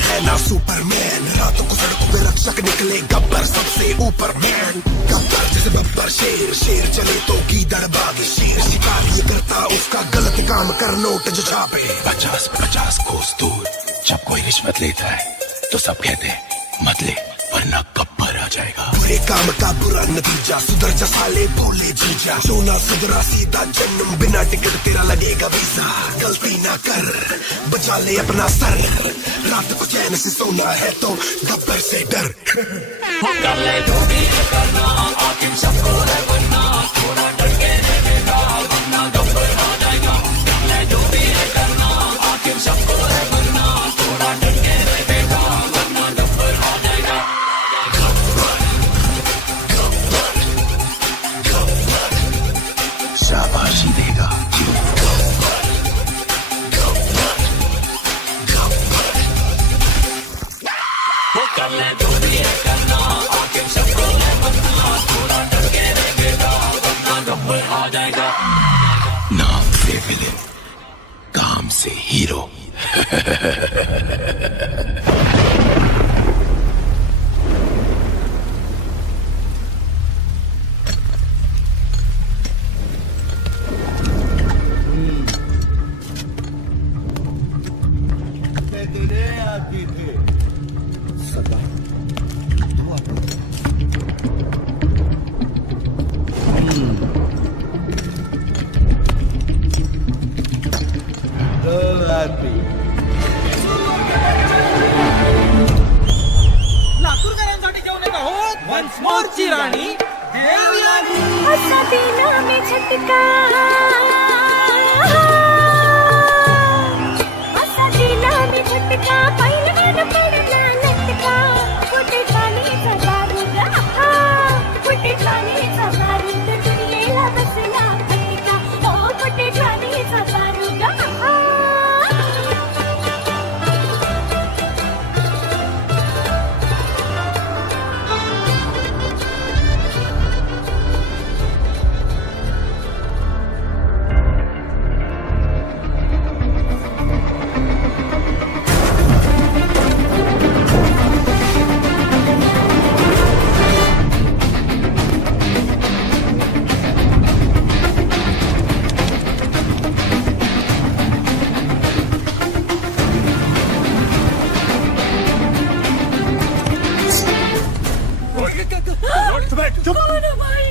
है ना सुपरमैन, रातों को सड़कों पे रक्षक निकले गब्बर सबसे ऊपर मैन। गब्बर जैसे बब्बर शेर, शेर चले तो गीदड़ बागे, शेर शिकार ये करता उसका गलत काम कर नोट जो छापे। 50-50 कोस दूर जब कोई रिश्वत लेता है तो सब कहते हैं मत ले वरना गब्बर आ जाएगा। बुरे काम का बुरा नतीजा, सुधर जा साले भोले जीजा। जो ना सुधरा सीधा जन्म, बिना टिकट तेरा लगेगा वीजा। गलती ना कर बचा ले अपना सर, रात को चैन से सोना है तो गब्बर से डर। कर ले जो भी करना, आखिर सबको है बनना, थोड़ा डर के रहेगा वरना गब्बर आ जाएगा। कर ले जो भी करना, आखिर सबको है बनना, थोड़ा डर के रहेगा वरना गब्बर आ जाएगा। शाबाशी देगा वो कर ले जो भी है करना, आखिर सबको है बनना, थोड़ा डर के रहेगा वरना गब्बर आ जाएगा। नाम से विलेन, काम से हीरो। लातूरकरांसाठी घेऊन येत आहोत वन्स मोरची राणी देवयानी। असा दिला में झटका, असा दिला में झटका, पहिल्यानं पडला लटका, कुठे चालीचा बारूद, कुठे चालीचा बारूद, दुनियेला बसला फटका, ओ कुठे चालीचा बारूद। भाई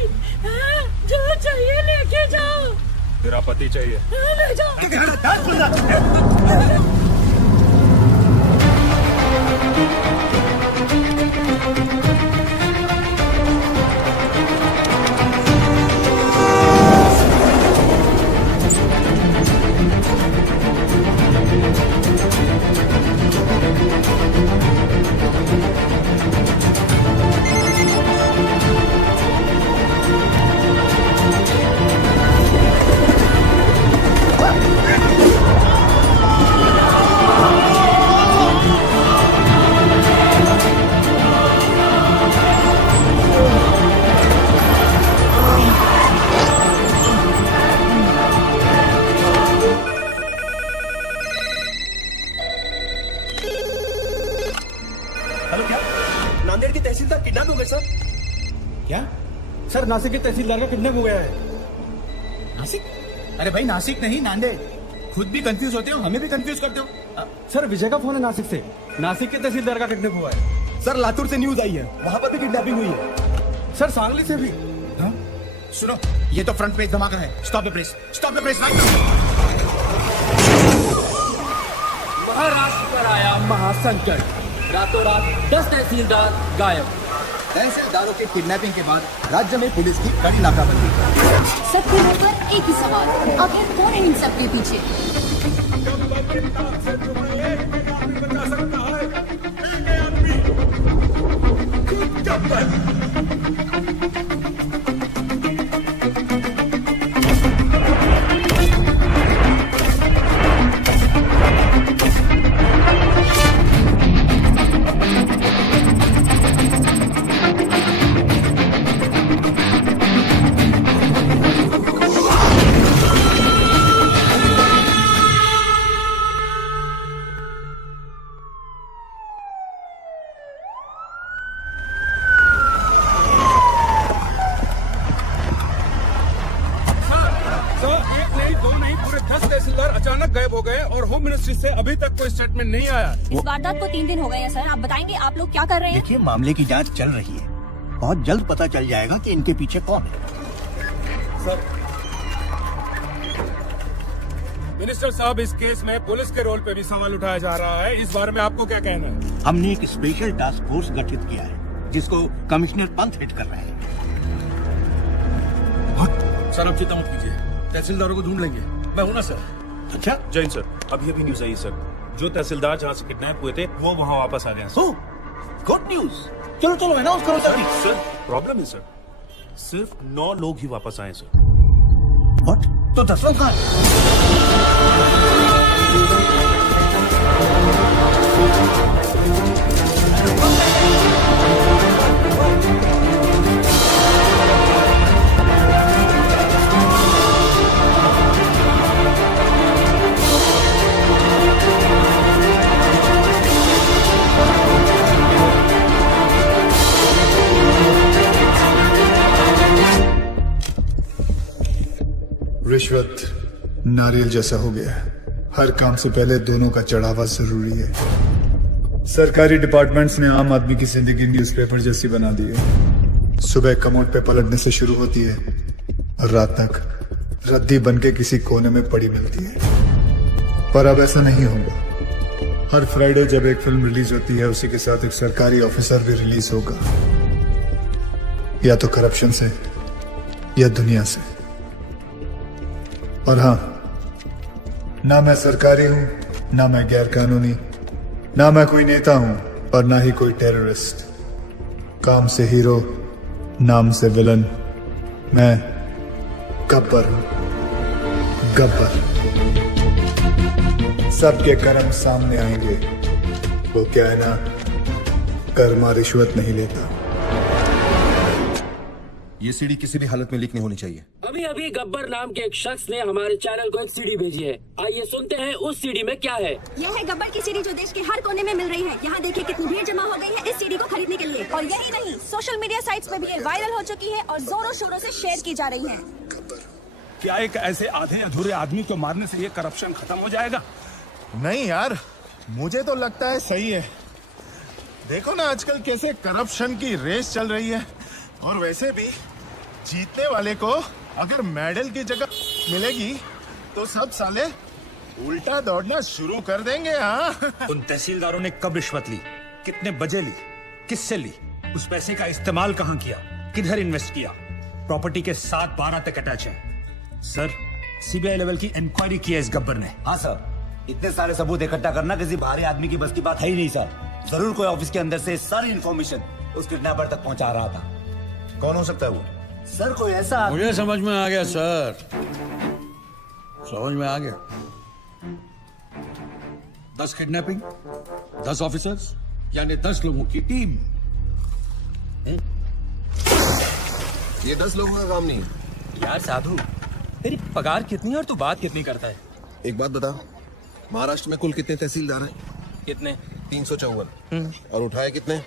जो चाहिए लेके जाओ। तेरा पति चाहिए। ले जाओ। नांदेड़ की तहसीलदार किडनैप हो गए सर। क्या सर? नासिक के तहसीलदार का किडनैप हो गया है। नासिक? अरे भाई नासिक नहीं, नांदेड़। खुद भी कंफ्यूज होते हो, हमें भी कंफ्यूज करते हो। सर विजय का फोन है नासिक से, नासिक के तहसीलदार का किडनैप हुआ है। सर लातूर से न्यूज आई है, वहां पर भी किडनैपिंग हुई है। सर सांगली से भी। हाँ? सुनो, ये तो फ्रंट पेज धमाका है। Stop the press, stop the press. Maharashtra पर आया महासंकट, रातों रात 10 तहसीलदार गायब। तहसीलदारों के किडनैपिंग के बाद राज्य में पुलिस की कड़ी नाकाबंदी। सबके मुंह पर एक ही सवाल, आखिर कौन है इन सबके पीछे? होम मिनिस्ट्री से अभी तक कोई स्टेटमेंट नहीं आया। इस वारदात को 3 दिन हो गए हैं सर। आप बताएंगे आप लोग क्या कर रहे हैं? देखिए, मामले की जांच चल रही है। बहुत जल्द पता चल जाएगा कि इनके पीछे कौन है। सर, मिनिस्टर साहब, इस केस में पुलिस के रोल पे भी सवाल उठाया जा रहा है। इस बारे में आपको क्या कहना है? हमने एक स्पेशल टास्क फोर्स गठित किया है जिसको कमिश्नर पंत हेड कर रहे हैं। सर, आप चिंता मत कीजिए, तहसीलदारों को ढूंढ लेंगे। मैं हूं ना सर। अच्छा, जैन सर, अभी अभी न्यूज आई सर, जो तहसीलदार जहाँ से किडनैप हुए थे वो वहाँ वापस आ गए हैं सर। Good news. चलो चलो, अनाउंस करो जल्दी। सर, प्रॉब्लम है सर, सिर्फ 9 लोग ही वापस आए सर। व्हाट? तो 10 लोग कहाँ हैं? रिश्वत नारियल जैसा हो गया है। हर काम से पहले दोनों का चढ़ावा जरूरी है। सरकारी डिपार्टमेंट्स ने आम आदमी की जिंदगी न्यूज़पेपर जैसी बना दी है। सुबह कमोड पे पलटने से शुरू होती है और रात तक रद्दी बनके किसी कोने में पड़ी मिलती है। पर अब ऐसा नहीं होगा। हर फ्राइडे जब एक फिल्म रिलीज होती है, उसी के साथ एक सरकारी ऑफिसर भी रिलीज होगा, या तो करप्शन से या दुनिया से। और हाँ, ना मैं सरकारी हूं, ना मैं गैर कानूनी, ना मैं कोई नेता हूं और ना ही कोई टेररिस्ट। काम से हीरो, नाम से विलन। मैं गब्बर हूं, गब्बर। सबके कर्म सामने आएंगे। वो क्या है ना, कर्मा रिश्वत नहीं लेता। ये सीडी किसी भी हालत में लीक नहीं होनी चाहिए। अभी अभी गब्बर नाम के एक शख्स ने हमारे चैनल को एक सीडी भेजी है। आइए सुनते हैं उस सीडी में क्या है। यह है गब्बर की सीडी जो देश के हर कोने में मिल रही है। यहाँ देखिए कितनी भीड़ जमा हो गई है इस सीडी को खरीदने के लिए। और यही नहीं, सोशल मीडिया साइट्स पे भी ये वायरल हो चुकी है और जोरों शोरों से शेयर की जा रही है। क्या एक ऐसे आधे अधूरे आदमी को मारने से ये करप्शन खत्म हो जाएगा? नहीं यार, मुझे तो लगता है सही है। देखो ना आजकल कैसे करप्शन की रेस चल रही है। और वैसे भी जीतने वाले को अगर मेडल की जगह मिलेगी तो सब साले उल्टा दौड़ना शुरू कर देंगे। हाँ, उन तहसीलदारों ने कब रिश्वत ली, कितने बजे ली, किससे ली, उस पैसे का इस्तेमाल कहां किया, किधर इन्वेस्ट किया, प्रॉपर्टी के 7-12 तक अटैच है। सर, सीबीआई लेवल की इंक्वायरी की है इस गब्बर ने। हाँ सर, इतने सारे सबूत इकट्ठा करना किसी बाहरी आदमी की बस की बात है ही नहीं सर। जरूर कोई ऑफिस के अंदर से सारी इंफॉर्मेशन उस किडनैपर तक पहुंचा रहा था। कौन हो सकता है वो? सर, कोई ऐसा मुझे समझ में आ गया सर, समझ में आ गया। 10 किडनैपिंग, 10 ऑफिसर्स, यानी 10 लोगों की टीम। ये 10 लोगों का काम नहीं है। यार साधु, तेरी पगार कितनी है और तू बात कितनी करता है? एक बात बता, महाराष्ट्र में कुल कितने तहसीलदार हैं? कितने? 354। और उठाए कितने?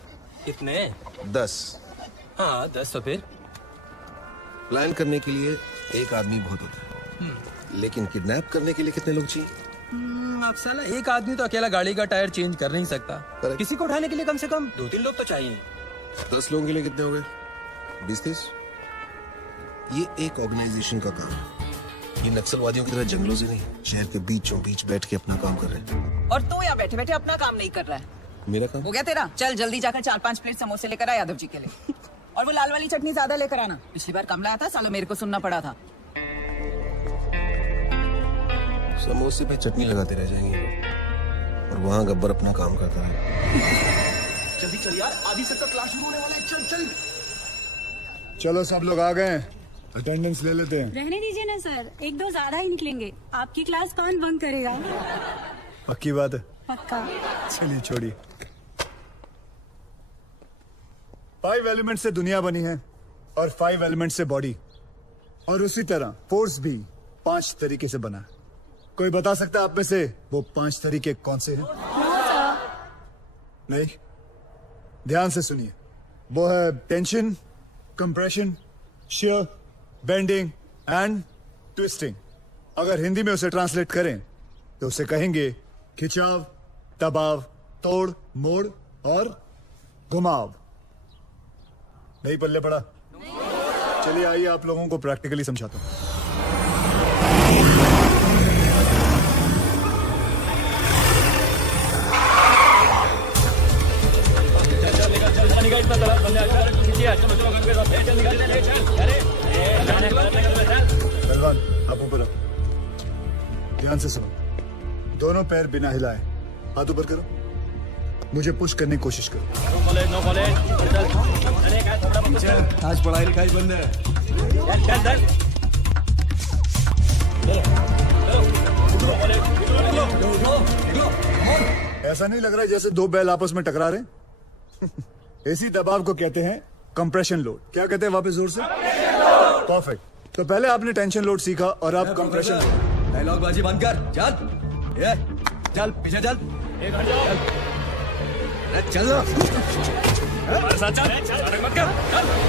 कितने? 10। हाँ 10। तो फिर प्लान करने के लिए एक आदमी बहुत होता है, लेकिन किडनैप करने के लिए कितने लोग चाहिए? अब साला एक आदमी तो अकेला गाड़ी का टायर चेंज कर नहीं सकता। किसी को उठाने के लिए कम से कम 2-3 लोग तो चाहिए। 10 लोगों के लिए कितने हो गए? 20-30। ये एक ऑर्गेनाइजेशन का काम है। ये नक्सलवादियों की तरह जंगलों से नहीं, शहर के बीचों बीच बैठ के अपना काम कर रहे हैं। और तू यहाँ बैठे बैठे अपना काम नहीं कर रहा है। मेरा काम हो गया तेरा? चल जल्दी जाकर 4-5 प्लेट समोसे लेकर आ यादव जी के लिए। और वो लाल वाली चटनी ज्यादा लेकर आना। पिछली बार कम लाया था, साला मेरे को सुनना पड़ा था। समोसे पे चटनी लगाते रह जाएंगे और वहाँ गब्बर अपना काम करता है। जल्दी चल यार, आधी से तो क्लास शुरू होने वाला है। चल चल। चलो सब लोग आ गए, अटेंडेंस ले लेते हैं। रहने दीजिए ना सर, 1-2 ज्यादा ही निकलेंगे। आपकी क्लास कौन बंक करेगा? पक्की बात है? पक्का। चलिए छोड़िए। 5 एलिमेंट से दुनिया बनी है और 5 एलिमेंट से बॉडी, और उसी तरह फोर्स भी 5 तरीके से बना है। कोई बता सकता है आप में से वो 5 तरीके कौन से हैं? नहीं, ध्यान से सुनिए। वो है tension, compression, shear, bending and twisting. अगर हिंदी में उसे ट्रांसलेट करें तो उसे कहेंगे खिंचाव, दबाव, तोड़, मोड़ और घुमाव। नहीं पल्ले पड़ा? चलिए आइए आप लोगों को प्रैक्टिकली समझाता हूं। पहलवान आप ऊपर आओ, ध्यान से सुनो। दोनों पैर बिना हिलाए हाथ ऊपर करो, मुझे पुश करने की कोशिश करो। आज पढ़ाई लिखाई बंद है। ऐसा नहीं लग रहा है जैसे दो बैल आपस में टकरा रहे? इसी दबाव को कहते हैं कंप्रेशन लोड। क्या कहते हैं वापस जोर से? परफेक्ट। तो पहले आपने टेंशन लोड सीखा और अब कंप्रेशन लोड। डायलॉग बाजी बंद कर, चल ये चल पीछे चल, चल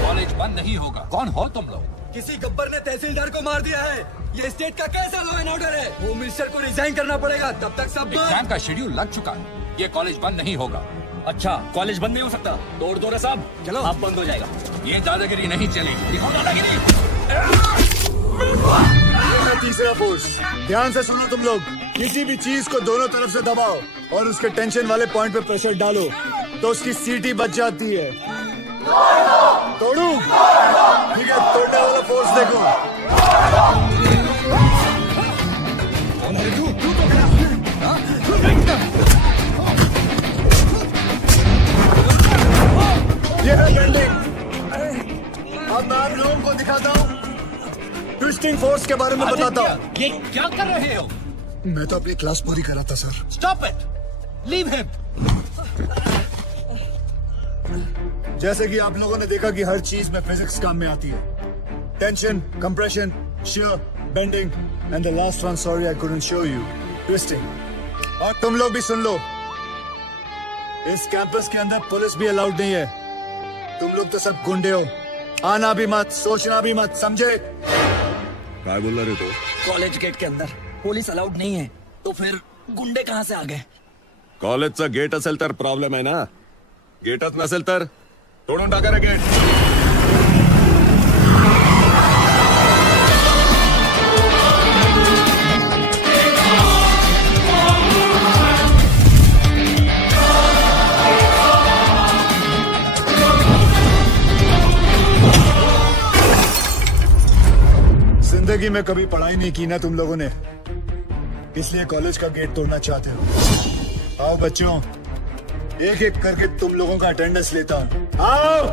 कॉलेज बंद नहीं होगा। कौन हो तुम लोग? किसी गब्बर ने तहसीलदार को मार दिया है। ये स्टेट का कैसा लॉ एंड ऑर्डर है? होम मिनिस्टर को रिजाइन करना पड़ेगा, तब तक सब एग्जाम का शेड्यूल लग चुका है। ये कॉलेज बंद नहीं होगा। अच्छा, कॉलेज बंद नहीं हो सकता? तोड़ दो रे साहब, चलो आप बंद हो जाएगा। ये दादागिरी नहीं चलेगी। दिखाओ दादागिरी। तीसरा फोर्स, ध्यान से सुनो तुम लोग। किसी भी चीज को दोनों तरफ से दबाओ और उसके टेंशन वाले पॉइंट पे प्रेशर डालो तो उसकी सीटी बच जाती है। तोड़ू? ठीक है, तोड़ने वाला फोर्स देखो। ये है बेंडिंग। अब मैं आप लोगों को दिखाता हूँ, ट्विस्टिंग फोर्स के बारे में बताता हूँ। ये क्या कर रहे हो? मैं तो अपनी क्लास पूरी कर रहा था sir. Stop it, leave him. जैसे कि आप लोगों ने देखा कि हर चीज में फिजिक्स काम में आती है। Tension, compression, shear, bending and the last one, sorry I couldn't show you, twisting. और तुम लोग भी सुन लो, इस कैंपस के अंदर पुलिस भी अलाउड नहीं है। तुम लोग तो सब गुंडे हो, आना भी मत, सोचना भी मत, समझे? क्या बोल रहे हो? कॉलेज गेट के अंदर पुलिस अलाउड नहीं है, तो फिर गुंडे कहाँ से आ गए? कॉलेजचा गेट असेल तर प्रॉब्लेम आहे ना, गेटच नसेल तर तोडून टाका रे गेट. जिंदगी में कभी पढ़ाई नहीं की ना तुम लोगों ने, इसलिए कॉलेज का गेट तोड़ना चाहते हो। आओ बच्चों, एक एक करके तुम लोगों का अटेंडेंस लेता हूं। आओ।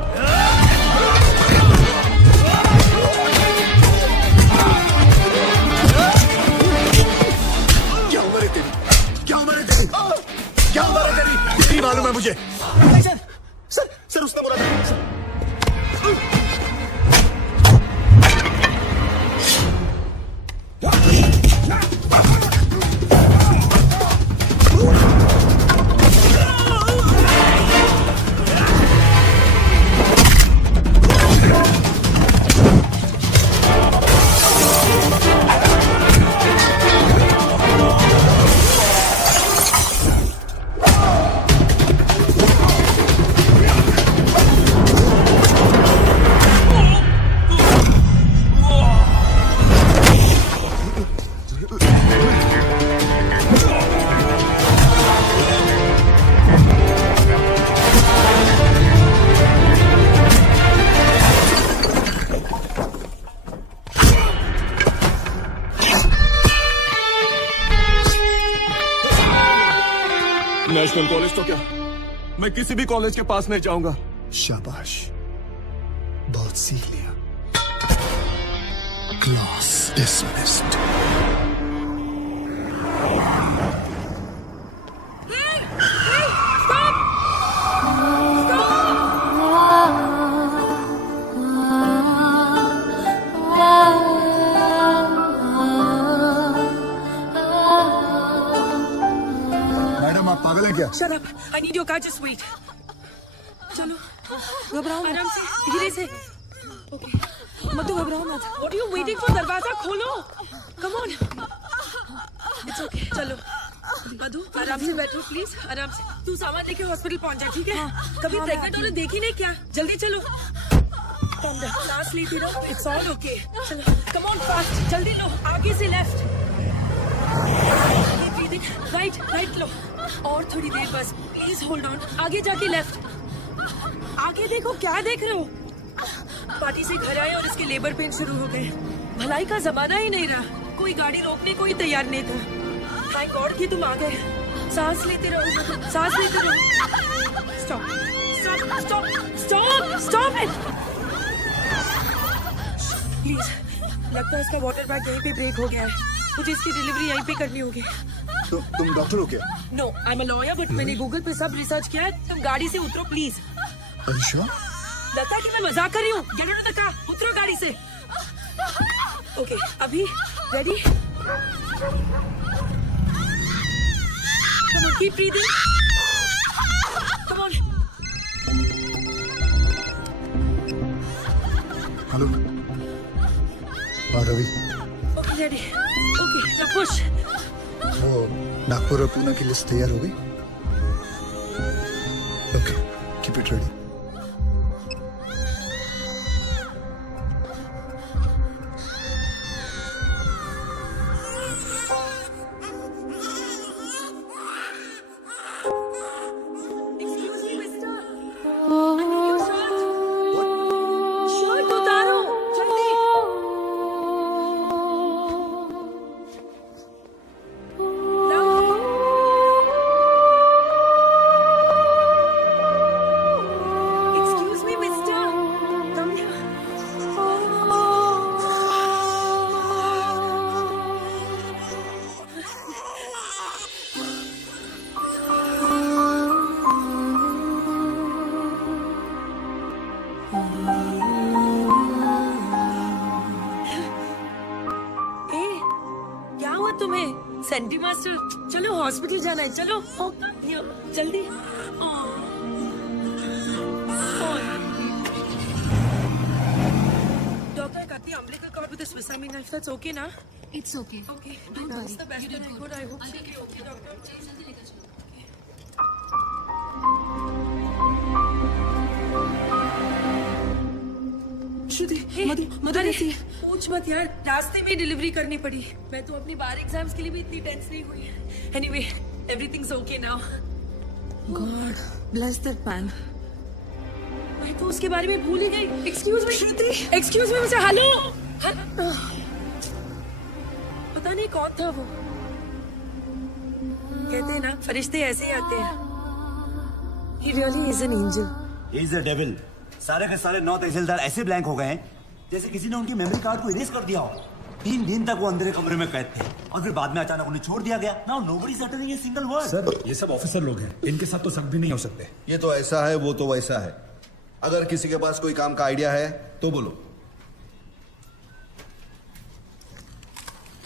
क्या उम्र है तेरी? क्या उम्र है तेरी? क्या उम्र है तेरी? इतनी मालूम है मुझे। सर उसने बोला था। नेशनल कॉलेज तो क्या, मैं किसी भी कॉलेज के पास नहीं जाऊंगा। शाबाश, बहुत सीख लिया। Class dismissed. मैडम आप पागल हैं क्या? Shut up. I need your car. Just wait. चलो, घबराओ आराम से, धीरे से। मत घबराओ मत। What are you waiting for? दरवाजा खोलो। Come on. इट्स ओके, चलो मधु आराम से बैठो प्लीज, आराम से। तू सामान लेके हॉस्पिटल पहुंच जा, ठीक है? कभी प्रेग्नेंट होने देखी नहीं क्या? जल्दी चलो, सांस लेती रहो, इट्स ऑल ओके। चलो कम ऑन फास्ट, जल्दी लो, आगे से लेफ्ट, राइट राइट लो, और थोड़ी देर बस, प्लीज होल्ड ऑन, आगे जाके लेफ्ट, आगे देखो, क्या देख रहे हो? पार्टी से घर आए और इसके लेबर पेन शुरू हो गए। भलाई का जमाना ही नहीं रहा, कोई गाड़ी रोकने को ही तैयार नहीं था। थैंक गॉड कि तुम आ गए। सांस लेते रहो, सांस लेते रहो। Stop stop stop stop stop it please. लगता है इसका वाटर बैग यहीं पे ब्रेक हो गया है, मुझे इसकी डिलीवरी यहीं पे करनी होगी। तुम डॉक्टर हो क्या? No, I am a lawyer, but मैंने गूगल पे सब रिसर्च किया है। तुम गाड़ी से उतरो प्लीज। लगता है कि मैं मजाक कर रही हूँ। Get out of the car, उतरो गाड़ी से। ओके, अभी ready? Come on, keep breathing. Come on. Hello, Ravi. Okay, ready. Okay, now push. वो नागपुर और पुणे की लिस्ट तैयार हो गई? Okay, keep it ready. Senti master, चलो हॉस्पिटल जाना है, चलो जल्दी। डॉक्टर कहती है umbilical cord with a Swiss Army knife. That's okay ना? It's okay. Okay. Don't worry. That's the best. You did good. I hope she'll be okay, doctor. जल्दी लेकर चलो। श्रुति, मधु कैसी है? पूछ मत यार, रास्ते में डिलीवरी करनी पड़ी। मैं तो अपनी बार एग्जाम्स के लिए भी इतनी टेंस नहीं हुई। Anyway, everything's okay now. God bless that man. मैं तो उसके बारे में भूल ही गई। एक्सक्यूज मी श्रुति, एक्सक्यूज मी, मुझे हेलो। पता नहीं कौन था वो। कहते हैं ना, फरिश्ते ऐसे ही आते हैं। He really is an angel. He is a devil. सारे के सारे 9 तहसीलदार ऐसे ब्लैंक हो गए हैं जैसे किसी ने उनकी मेमोरी कार्ड को इरेज कर दिया हो। 3 दिन तक वो अंधेरे कमरे में कैद थे और फिर बाद में अचानक उन्हें छोड़ दिया गया। Now nobody is uttering a single word. Sir, ये सब ऑफिसर लोग हैं, इनके साथ तो शक भी नहीं हो सकते। ये तो ऐसा है, वो तो वैसा है। अगर किसी के पास कोई काम का आइडिया है तो बोलो।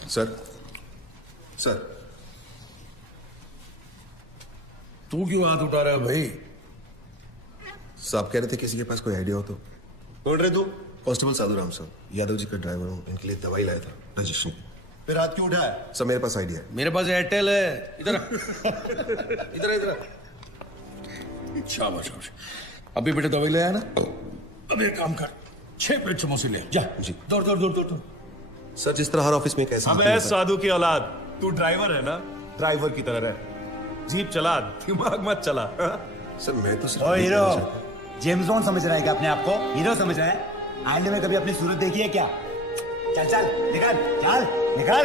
सर, सर, तू क्यों हाथ उठा रहा है भाई? साहब कह रहे थे किसी के पास कोई आइडिया हो तो। बोल रहे तू? कांस्टेबल साधु राम साहब, यादव जी का ड्राइवर हूँ, इनके लिए दवाई लाया था रजिस्ट्री। फिर हाथ क्यों उठाया? सर मेरे पास आइडिया है। मेरे पास एयरटेल है। इधर इधर इधर। शाबाश शाबाश। अभी बेटे दवाई ले आया ना? अब एक काम कर, 6 प्लेट समोसे ले जा। जी। दौड़ दौड़ दौड़ दौड़। सर जिस तरह हर ऑफिस में कैसे अबे साधु की औलाद, तू ड्राइवर है ना? ड्राइवर की तरह रह, जीप चला, दिमाग मत चला। सर मैं तो ओ हीरो, जेम्स बॉन्ड समझ रहा है क्या अपने आप को? हीरो समझ रहा है? आईने में कभी अपनी सूरत देखी है क्या? चल चल निकल, चल निकल।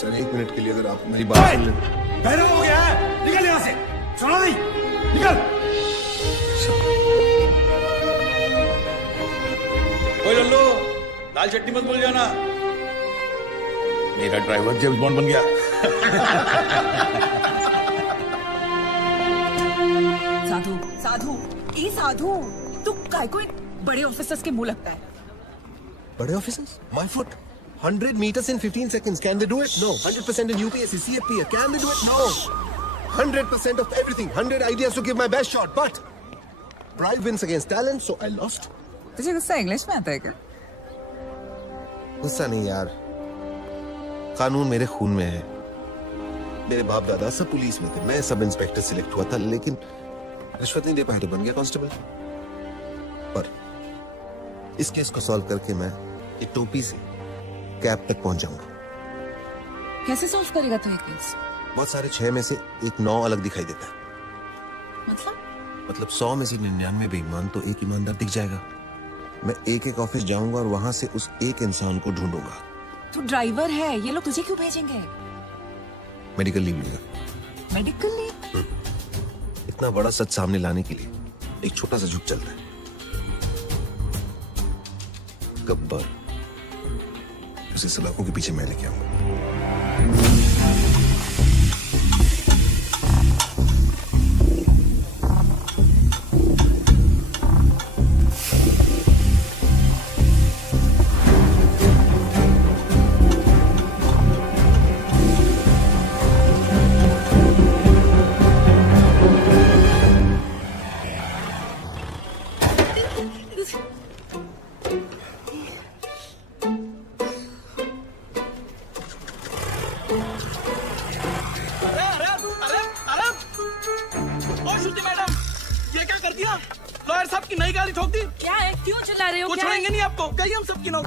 सर 1 मिनट के लिए अगर आप मेरी बात सुन लें। बहरा हो गया है, निकल यहाँ से, सुना नहीं, निकल। ओए लल्लू, दाल चटनी मत भूल जाना। मेरा ड्राइवर जेम्स बॉन्ड बन गया। साधु, साधु, ए साधु, तू काय को एक बड़े ऑफिसर्स के मुंह लगता है। बड़े officers? My foot. 100 meters in 15 seconds. Can they do it? No. 100% in UPSC, CFP. Can they do it? No. 100% of everything. 100 ideas to give my best shot. But pride wins against talent, so I lost. तुझे गुस्सा English में आता है क्या? गुस्सा नहीं यार, कानून मेरे खून में है। मेरे बाप दादा सब पुलिस में थे, मैं सब इंस्पेक्टर सिलेक्ट हुआ था, लेकिन रिश्वत नहीं दे पाया तो बन गया कांस्टेबल। पर इस केस को सॉल्व करके मैं ये टोपी से कैब तक पहुंच जाऊंगा। कैसे सॉल्व करेगा तू ये केस? बहुत सारे 6 में से एक 9 अलग दिखाई देता है। मतलब 100 में से 99 बेईमान तो एक ईमानदार दिख जाएगा। मैं एक ऑफिस जाऊंगा और वहां से उस एक इंसान को ढूंढूंगा। तू ड्राइवर है, ये लोग तुझे क्यों भेजेंगे? मेडिकल लीव लेगा। Medical leave? इतना बड़ा सच सामने लाने के लिए एक छोटा सा झुक चलता है। गब्बर, उसे सलाखों के पीछे मैं लेके आऊंगा।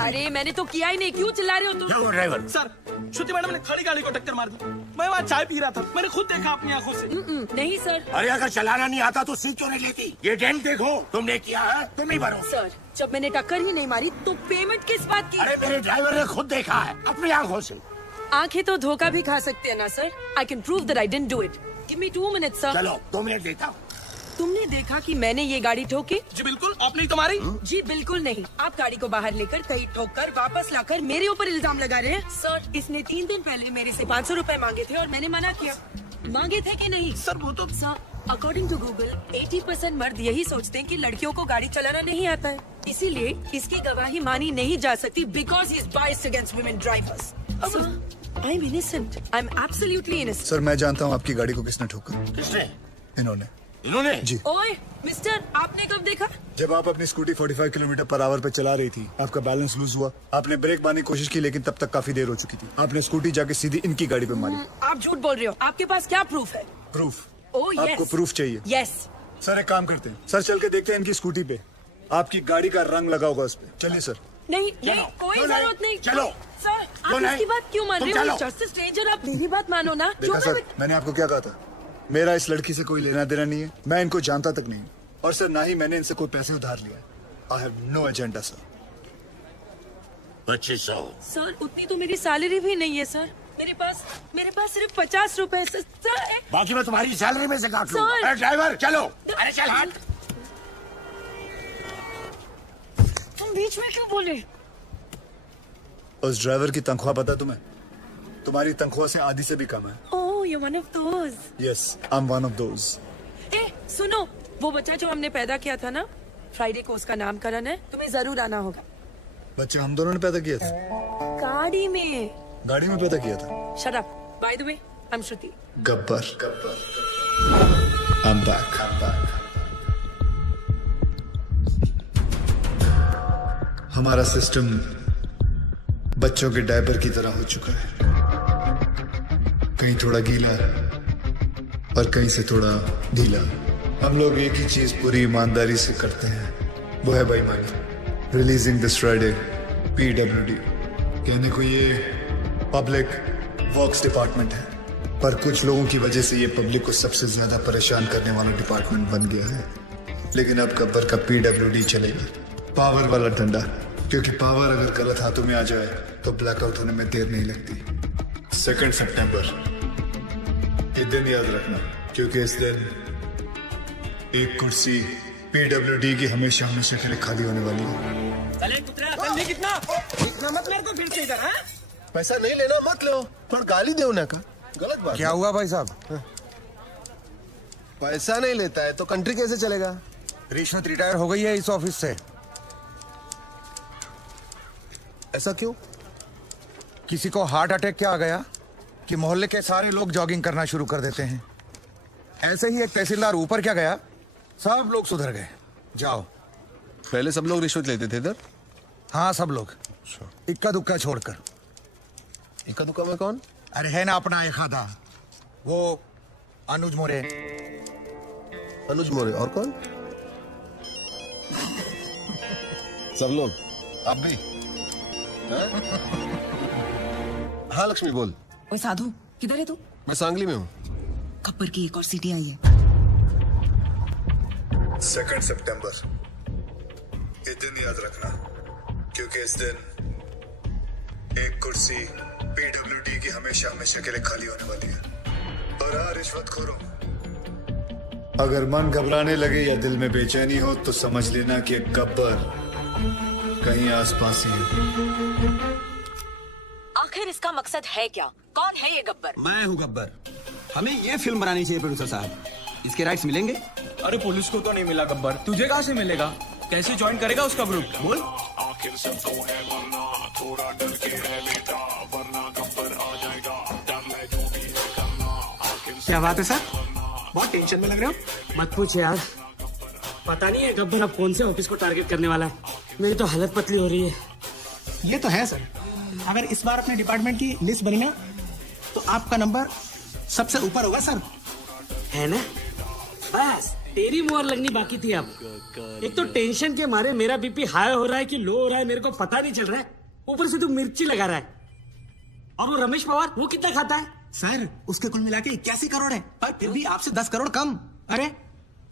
अरे मैंने तो किया ही नहीं, क्यों चिल्ला रहे हो तुम? क्या हुआ ड्राइवर? सर, श्रुति मैडम ने खड़ी गाड़ी को टक्कर मार दी। मैं वहाँ चाय पी रहा था, मैंने खुद देखा अपनी आंखों से। नहीं सर। अरे अगर चलाना नहीं आता तो सीट क्यों नहीं लेती? ये डेंट देखो, तुमने किया है, तुम ही भरो। सर, जब मैंने टक्कर ही नहीं मारी तो पेमेंट किस बात की? अरे मेरे ड्राइवर ने खुद देखा है अपनी आंखों से। आंखें तो धोखा भी खा सकते हैं ना sir. I can prove that I didn't do it. Give me 2 minutes sir. चलो 2 मिनट देता हूँ। तुमने देखा कि मैंने ये गाड़ी ठोकी? जी बिल्कुल, आपने ही तो मारी। जी बिल्कुल नहीं, आप गाड़ी को बाहर लेकर कहीं ठोककर वापस लाकर मेरे ऊपर इल्जाम लगा रहे हैं। सर, इसने 3 दिन पहले मेरे से 500 रुपए मांगे थे और मैंने मना किया। मांगे थे कि नहीं? सर वो तो सर, अकॉर्डिंग टू गूगल 80% मर्द यही सोचते हैं कि लड़कियों को गाड़ी चलाना नहीं आता है, इसीलिए इसकी गवाही मानी नहीं जा सकती because he is biased against women drivers. I am innocent, I am absolutely innocent. Sir मैं जानता हूँ आपकी गाड़ी को किसने ठोका। किसने? इन्होंने जी। ओए मिस्टर, आपने कब देखा? जब आप अपनी स्कूटी 45 किलोमीटर पर आवर पे चला रही थी, आपका बैलेंस लूज हुआ, आपने ब्रेक मारने की कोशिश की लेकिन तब तक काफी देर हो चुकी थी। आपने स्कूटी जाके सीधी इनकी गाड़ी पे मारी। आप झूठ बोल रहे हो, आपके पास क्या प्रूफ है? प्रूफ? Oh yes. आपको प्रूफ चाहिए? यस। सर एक काम करते हैं, सर चल के देखते हैं इनकी स्कूटी पे आपकी गाड़ी का रंग लगा होगा उस पे। चलिए सर। नहीं नहीं, कोई जरूरत नहीं। चलो सर, आप इसकी बात क्यों मान रहे हो? जस्ट स्ट्रेंजर, आप मेरी बात मानो ना। देखा सर, मैंने आपको क्या कहा था, मेरा इस लड़की से कोई लेना देना नहीं है, मैं इनको जानता तक नहीं, और सर ना ही मैंने इनसे कोई पैसे उधार लिया। I have no agenda sir. 2500। Sir उतनी तो मेरी सैलरी भी नहीं है सर, मेरे पास सिर्फ 50 रुपए सर। बाकी मैं तुम्हारी सैलरी में से काट लूं। सर। अरे ड्राइवर चलो, अरे चल हट। तुम बीच में क्यों बोले? उस ड्राइवर की तनख्वाह पता तुम्हें? तुम्हारी तनख्वाह से आधी से भी कम है। ओह, you're one of those. Yes, I'm one of those. सुनो, वो बच्चा जो हमने पैदा किया था ना, फ्राइडे को उसका नामकरण है, तुम्हें जरूर आना होगा। बच्चे हम दोनों ने पैदा किया था? गाड़ी में। गाड़ी में पैदा किया था? Shut up. By the way, I'm Shruti. Gabbar. I'm back. हमारा सिस्टम बच्चों के डायपर की तरह हो चुका है, कहीं थोड़ा गीला और कहीं से थोड़ा ढीला। हम लोग एक ही चीज पूरी ईमानदारी से करते हैं, वो है बेईमानी। रिलीजिंग दिस फ्राइडे PWD, कहने को ये पब्लिक वर्क्स डिपार्टमेंट है, पर कुछ लोगों की वजह से ये पब्लिक को सबसे ज्यादा परेशान करने वाला डिपार्टमेंट बन गया है। लेकिन अब गब्बर का PWD चलेगा, पावर वाला डंडा, क्योंकि पावर अगर गलत हाथों में आ जाए तो ब्लैकआउट होने में देर नहीं लगती। 2 सितंबर, ये दिन याद रखना, क्योंकि इस दिन एक कुर्सी PWD की हमेशा हमेशा के लिए खाली होने वाली है। कितना मत मेरे को फिर से इधर। पैसा नहीं लेना मत लो, पर गाली दे उन्हें का गलत बात। क्या हुआ भाई साहब? पैसा नहीं लेता है तो कंट्री कैसे चलेगा? रिश्वत रिटायर हो गई है इस ऑफिस से। ऐसा क्यों? किसी को हार्ट अटैक क्या आ गया कि मोहल्ले के सारे लोग जॉगिंग करना शुरू कर देते हैं। ऐसे ही एक तहसीलदार ऊपर क्या गया, सब लोग सुधर गए। जाओ। पहले सब लोग रिश्वत लेते थे इधर? हाँ सब लोग, इक्का दुक्का छोड़कर। इक्का दुक्का में कौन? अरे है ना अपना एक आधा, वो अनुज मोरे। अनुज मोरे और कौन? सब लोग। आप भी? हाँ लक्ष्मी बोल। ओए साधु, किधर है तू? मैं सांगली में हूँ। गब्बर की एक और सीडी आई है। 2 सितंबर, ये दिन याद रखना, क्योंकि इस दिन एक कुर्सी पीडब्ल्यूडी की हमेशा हमेशा के लिए खाली होने वाली है। और हाँ रिश्वतखोरों, अगर मन घबराने लगे या दिल में बेचैनी हो तो समझ लेना कि गब्बर कहीं आसपास ही है। आखिर इसका मकसद है क्या? कौन है ये गब्बर? मैं हूँ गब्बर। हमें ये फिल्म बनानी चाहिए प्रोड्यूसर साहब। इसके राइट्स मिलेंगे? अरे पुलिस को तो नहीं मिला गब्बर, तुझे कहाँ से मिलेगा? कैसे ज्वाइन करेगा उसका ग्रुप? बोल। क्या बात है सर, बहुत टेंशन में लग रहे हो। मत पूछ यार, पता नहीं है गब्बर अब कौन से ऑफिस को टारगेट करने वाला है। मेरी तो हालत पतली हो रही है। ये तो है सर, अगर इस बार अपने डिपार्टमेंट की लिस्ट बनी ना तो आपका नंबर सबसे ऊपर होगा सर। है ना? बस तेरी मोहर लगनी बाकी थी। अब एक तो टेंशन के मारे मेरा बीपी हाई हो रहा है कि लो हो रहा है मेरे को पता नहीं चल रहा है। ऊपर से तू मिर्ची लगा रहा है। और वो रमेश पवार, वो कितना खाता है? सर उसके कुल मिला के 81 करोड़ है, पर फिर भी आपसे 10 करोड़ कम। अरे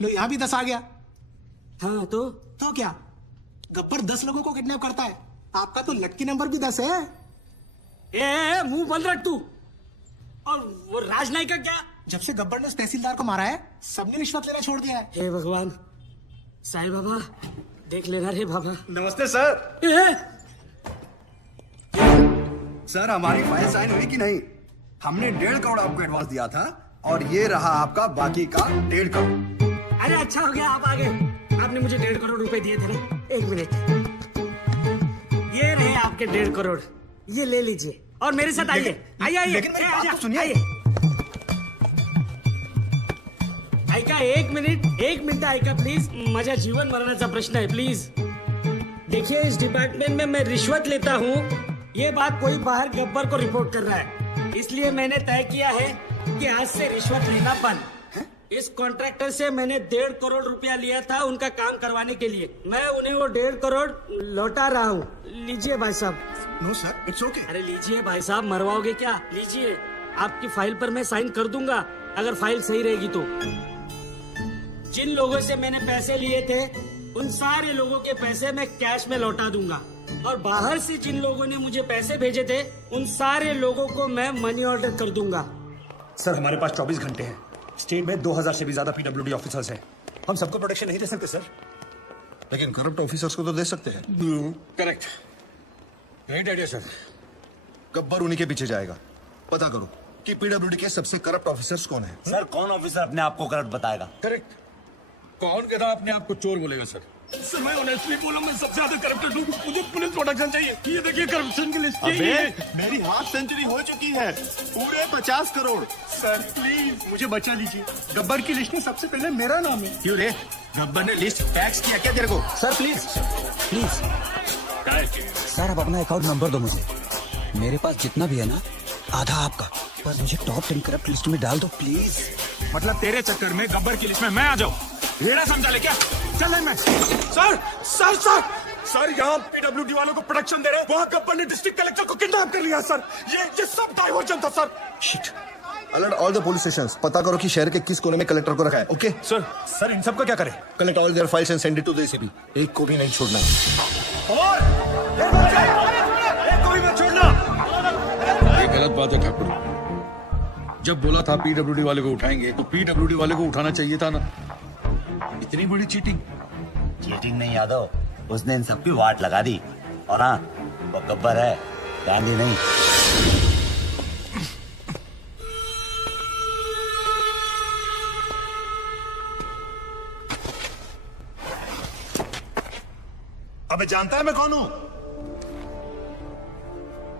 लो यहाँ भी 10 आ गया। हाँ तो क्या गब्बर 10 लोगों को किडनैप करता है? आपका तो लकी नंबर भी 10 है। ए मुंह बंद रख तू। और वो राजनायक का क्या? जब से गब्बर ने उस तहसीलदार को मारा है सबने रिश्वत लेना छोड़ दिया है। हे भगवान, साईं बाबा देख लेना रे बाबा। नमस्ते सर। सर हमारी फाइल साइन हुई कि नहीं? हमने 1.5 करोड़ आपको एडवांस दिया था और ये रहा आपका बाकी का 1.5 करोड़। अरे अच्छा हो गया आप आ गए। आपने मुझे 1.5 करोड़ रुपए दिए थे ना। एक मिनट, ये रहे आपके 1.5 करोड़, ये ले लीजिए और मेरे साथ आइए। आइए लेकिन मेरी बात तो सुनिए। ऐका एक मिनिट ऐका प्लीज। माझ्या जीवन मरणाचा प्रश्न है प्लीज। देखिए इस डिपार्टमेंट में मैं रिश्वत लेता हूँ, ये बात कोई बाहर गब्बर को रिपोर्ट कर रहा है, इसलिए मैंने तय किया है कि आज से रिश्वत लेना बंद। इस कॉन्ट्रैक्टर से मैंने 1.5 करोड़ रुपया लिया था उनका काम करवाने के लिए। मैं उन्हें वो 1.5 करोड़ लौटा रहा हूँ। लीजिए भाई साहब। No sir it's okay. अरे लीजिए भाई साहब, मरवाओगे क्या? लीजिए, आपकी फाइल पर मैं साइन कर दूंगा अगर फाइल सही रहेगी तो। जिन लोगों से मैंने पैसे लिए थे उन सारे लोगों के पैसे मैं कैश में लौटा दूंगा, और बाहर से जिन लोगों ने मुझे पैसे भेजे थे उन सारे लोगों को मैं मनी ऑर्डर कर दूंगा। सर हमारे पास 24 घंटे हैं। स्टेट में 2000 से भी ज्यादा पीडब्ल्यूडी ऑफिसर्स हैं। हम सबको प्रोटेक्शन नहीं दे सकते सर। लेकिन करप्ट ऑफिसर्स को तो दे सकते हैं। Correct, great idea sir. Gabbar उन्हीं के पीछे जाएगा। पता करो कि पीडब्ल्यूडी के सबसे करप्ट ऑफिसर्स कौन है। सर कौन ऑफिसर अपने आप को करप्ट बताएगा? करेक्ट, कौन कहता अपने आप को चोर बोलेगा सर? सर मैं ऑनेस्टली बोला, मैं सबसे ज्यादा करप्टेड हूँ। मुझे पुलिस प्रोटेक्शन चाहिए। ये देखिए करप्शन की लिस्ट। मेरी हाफ सेंचुरी हो चुकी है, पूरे 50 करोड़। सर प्लीज मुझे बचा लीजिए। गब्बर की लिस्ट में सबसे पहले मेरा नाम है। क्यों रे, गब्बर ने लिस्ट टैक्स किया क्या तेरे को? सर प्लीज सर, आप अपना अकाउंट नंबर दो मुझे। मेरे पास जितना भी है ना आधा आपका, पर मुझे टॉप 10 करप्ट लिस्ट में डाल दो प्लीज। मतलब तेरे चक्कर में गब्बर की लिस्ट में मैं आ जाऊं? रेड़ा समझा ले क्या? चल मैं। सर सर सर सर, यहाँ पीडब्ल्यूडी वालों को प्रोटेक्शन दे रहे हैं, वहाँ गब्बर ने डिस्ट्रिक्ट कलेक्टर को किडनैप कर लिया सर। ये सब डाइवर्जन था sir. Shit, alert all the police stations. पता करो कि शहर के किस कोने में कलेक्टर को रखा है। Okay sir. सर इन सब का क्या करें? Collect all their files and send it to the ACP. एक को भी नहीं छोड़ना। और एक को भी मत छोड़ना। ये गलत बात है ठाकुर। जब बोला था पीडब्ल्यूडी वाले को उठाएंगे तो पीडब्ल्यूडी वाले को उठाना चाहिए था ना। इतनी बड़ी चीटिंग। चीटिंग नहीं यादव, उसने इन सबकी वाट लगा दी। और हाँ, वो गब्बर है, गांधी नहीं। अबे जानता है मैं कौन हूँ?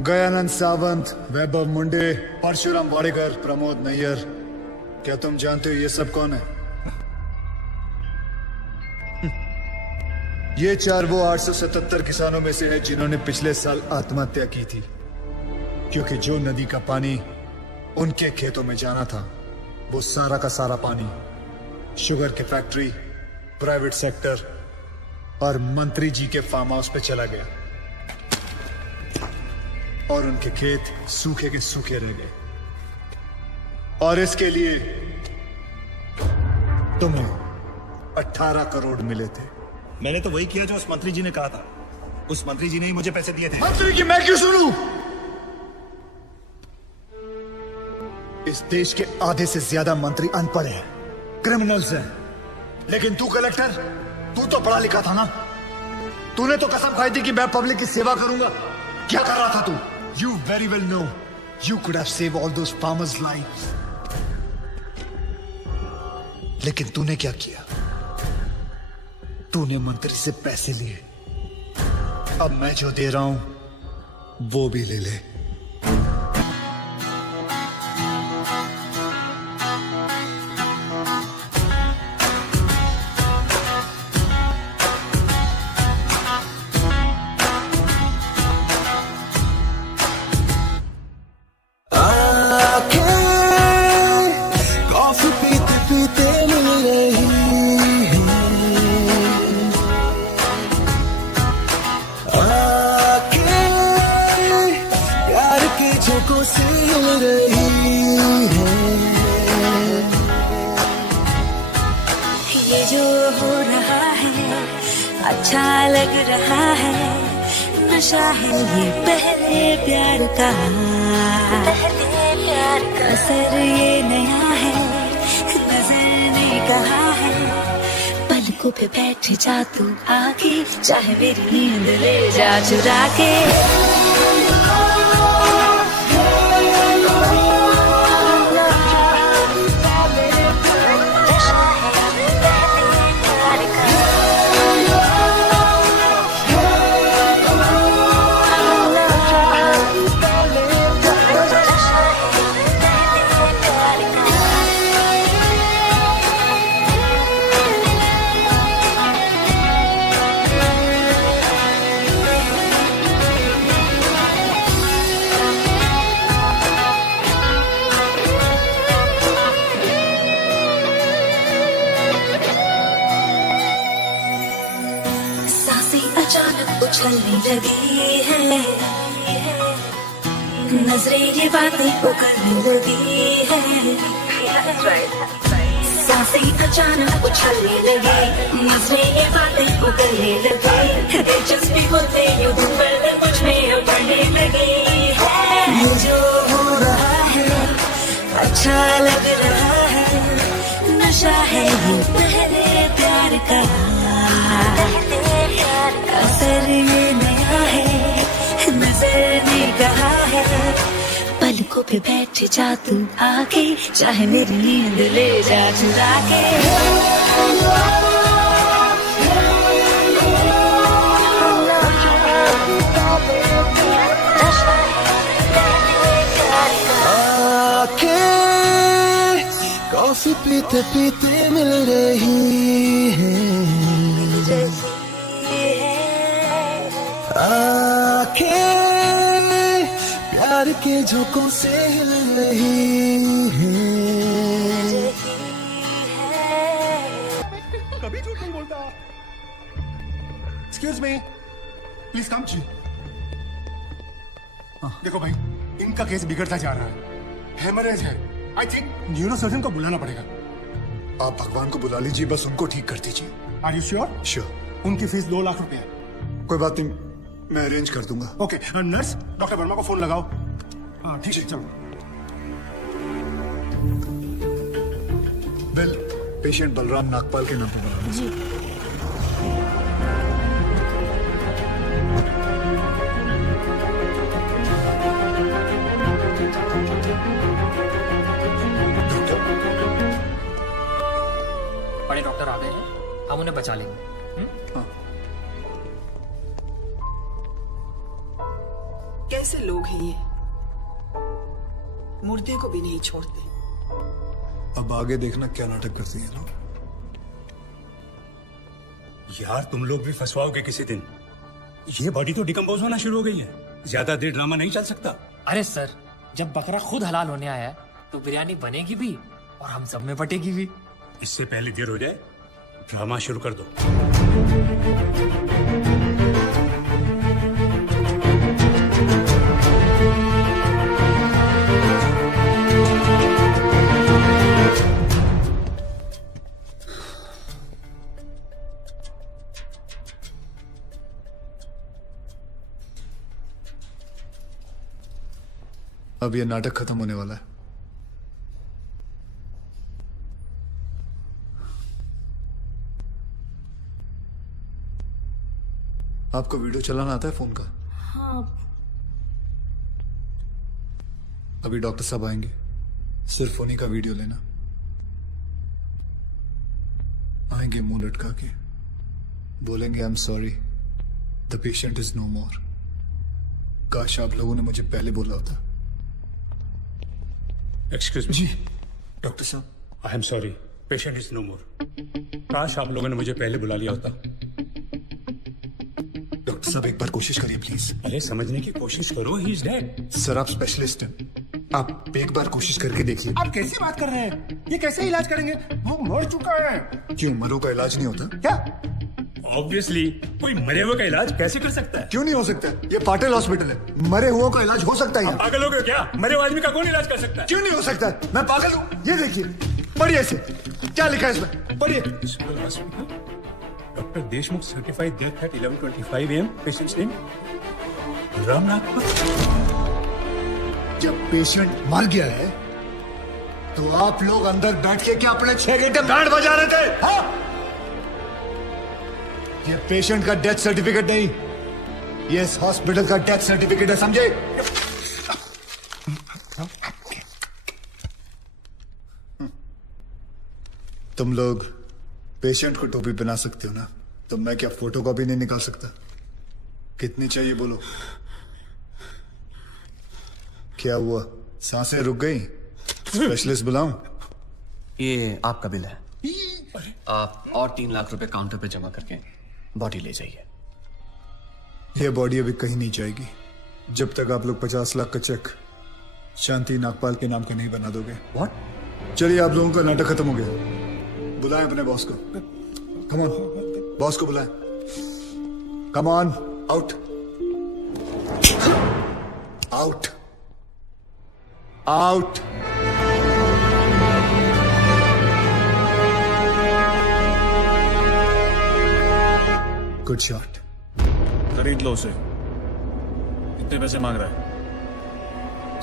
गयानंद सावंत, वैभव मुंडे, परशुराम वाडेकर, प्रमोद नैयर। क्या तुम जानते हो ये सब कौन है? ये 4 वो 877 किसानों में से हैं जिन्होंने पिछले साल आत्महत्या की थी, क्योंकि जो नदी का पानी उनके खेतों में जाना था वो सारा का सारा पानी शुगर की फैक्ट्री, प्राइवेट सेक्टर और मंत्री जी के फार्म हाउस पे चला गया और उनके खेत सूखे के सूखे रह गए। और इसके लिए तुम्हें 18 करोड़ मिले थे। मैंने तो वही किया जो उस मंत्री जी ने कहा था। उस मंत्री जी ने ही मुझे पैसे दिए थे। मंत्री की मैं क्यों सुनूं? इस देश के आधे से ज्यादा मंत्री अनपढ़ हैं, क्रिमिनल्स हैं। लेकिन तू कलेक्टर, तू तो पढ़ा लिखा था ना। तूने तो कसम खाई थी कि मैं पब्लिक की सेवा करूंगा। क्या कर रहा था तू? You very well know you could have saved all those farmers' lives. लेकिन तूने क्या किया? तूने मंत्री से पैसे लिए। अब मैं जो दे रहा हूं वो भी ले ले। कॉफी पीते पीते मिल रही है, आके प्यार की झोंकों से मिल रही है। ये जो हो रहा है अच्छा लग रहा है, नशा है ये पहले प्यार का, असर ये नया है, नजर ने कहा है। पलकों पे बैठ जा तू आके, चाहे मेरी नींद ले जा चुरा के। अचानक उछलने लगी है, नजरें ये बातें उगलने लगी है, सांसें अचानक उछलने लगी, नजरें ये बातें उगलने लगी, दिलचस्पी होते यूं पर मुझ में उभरने लगी है। ये जो हो रहा है अच्छा लग रहा है, नशा है ये पहले प्यार का, असर ये नया है, नजर ने कहा है। पलकों पे बैठ जा तू आके, चाहे मेरी नींद ले जा चुरा के। आके कॉफी पीते पीते मिल रही है, आके प्यार के झोंकों से हिल रही है। कभी झूठ नहीं बोलता। एक्सक्यूज मी, प्लीज कम जी। देखो भाई, इनका केस बिगड़ता जा रहा है, हेमरेज है। आई थिंक न्यूरोसर्जन को बुलाना पड़ेगा। आप भगवान को बुला लीजिए, बस उनको ठीक कर दीजिए। Are you sure? श्योर। उनकी फीस 2 लाख रुपए है। कोई बात नहीं, मैं अरेंज कर दूंगा। ओके, नर्स डॉक्टर वर्मा को फोन लगाओ। हाँ ठीक है, चलो। बिल पेशेंट बलराम नागपाल के नाम पर बना जी। बड़े डॉक्टर आ गए हैं, हम उन्हें बचा लेंगे। कैसे लोग हैं ये, मुर्दे को भी नहीं छोड़ते। अब आगे देखना क्या नाटक करती है ना। यार तुम लोग भी फंसवाओगे किसी दिन। ये बॉडी तो डिकम्पोज होना शुरू हो गई है, ज्यादा देर ड्रामा नहीं चल सकता। अरे सर, जब बकरा खुद हलाल होने आया है तो बिरयानी बनेगी भी और हम सब में बटेगी भी। इससे पहले देर हो जाए, ड्रामा शुरू कर दो। अब ये नाटक खत्म होने वाला है। आपको वीडियो चलाना आता है फोन का? हाँ। अभी डॉक्टर साहब आएंगे, सिर्फ उन्हीं का वीडियो लेना। आएंगे मुंह लटका के, बोलेंगे I am sorry, the patient is no more. काश आप लोगों ने मुझे पहले बोला होता। Excuse me. जी डॉक्टर साहब, I am sorry, patient is no more. काश आप लोगों ने मुझे पहले बुला लिया होता। डॉक्टर साहब एक बार कोशिश करिए प्लीज। अरे समझने की कोशिश करो, ही इज डेड। सर आप स्पेशलिस्ट हैं, आप एक बार कोशिश करके देखिए। आप कैसी बात कर रहे हैं? ये कैसे इलाज करेंगे? वो मर चुका है। क्यों, मरो का इलाज नहीं होता क्या? ऑब्वियसली, कोई मरे हुए का इलाज कैसे कर सकता है? क्यों नहीं हो सकता? ये पाटिल हॉस्पिटल है, मरे हुए का इलाज हो सकता है। पागल हो गए क्या? मरे हुए आदमी का कौन इलाज कर सकता है? क्यों नहीं हो सकता? मैं पागल हूँ? ये देखिए, पढ़िए इसे, क्या लिखा है इसमें, पढ़िए। Doctor Deshmukh certified death eight 11:25 AM। Patients name Ramnath. जब पेशेंट मर गया है तो आप लोग अंदर बैठ के क्या अपने 6 घंटे बैंड बजा रहे थे? हाँ? ये पेशेंट का डेथ सर्टिफिकेट नहीं, ये इस हॉस्पिटल का डेथ सर्टिफिकेट है, समझे? तुम लोग पेशेंट को टोपी पहना सकते हो ना, तो मैं क्या फोटो कॉपी नहीं निकाल सकता? कितनी चाहिए बोलो? क्या हुआ, सांसें रुक गई? स्पेशलिस्ट बुलाऊं? ये आपका बिल है, आप और 3 लाख रुपए काउंटर पे जमा करके बॉडी ले जाइए। ये बॉडी अभी कहीं नहीं जाएगी जब तक आप लोग 50 लाख का चेक शांति नागपाल के नाम का नहीं बना दोगे। व्हाट? चलिए, आप लोगों का नाटक खत्म हो गया। बुलाएं अपने बॉस को। कम ऑन, बॉस को बुलाएं। Come on, out out out. Good shot. खरीद लो उसे। कितने पैसे मांग रहा है?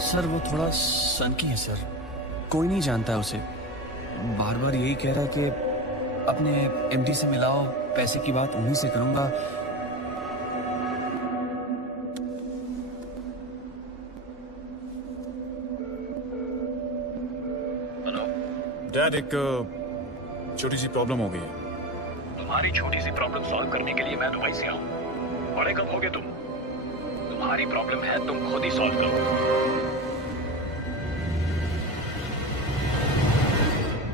सर वो थोड़ा सनकी है सर, कोई नहीं जानता है उसे। बार बार यही कह रहा है कि अपने एमडी से मिलाओ, पैसे की बात उन्हीं से करूंगा। डैड, एक छोटी सी प्रॉब्लम हो गई है। तुम्हारी छोटी सी प्रॉब्लम सॉल्व करने के लिए मैं दुबई से आऊं? बड़े कब होगे तुम? तुम्हारी प्रॉब्लम है, तुम खुद ही सॉल्व करो।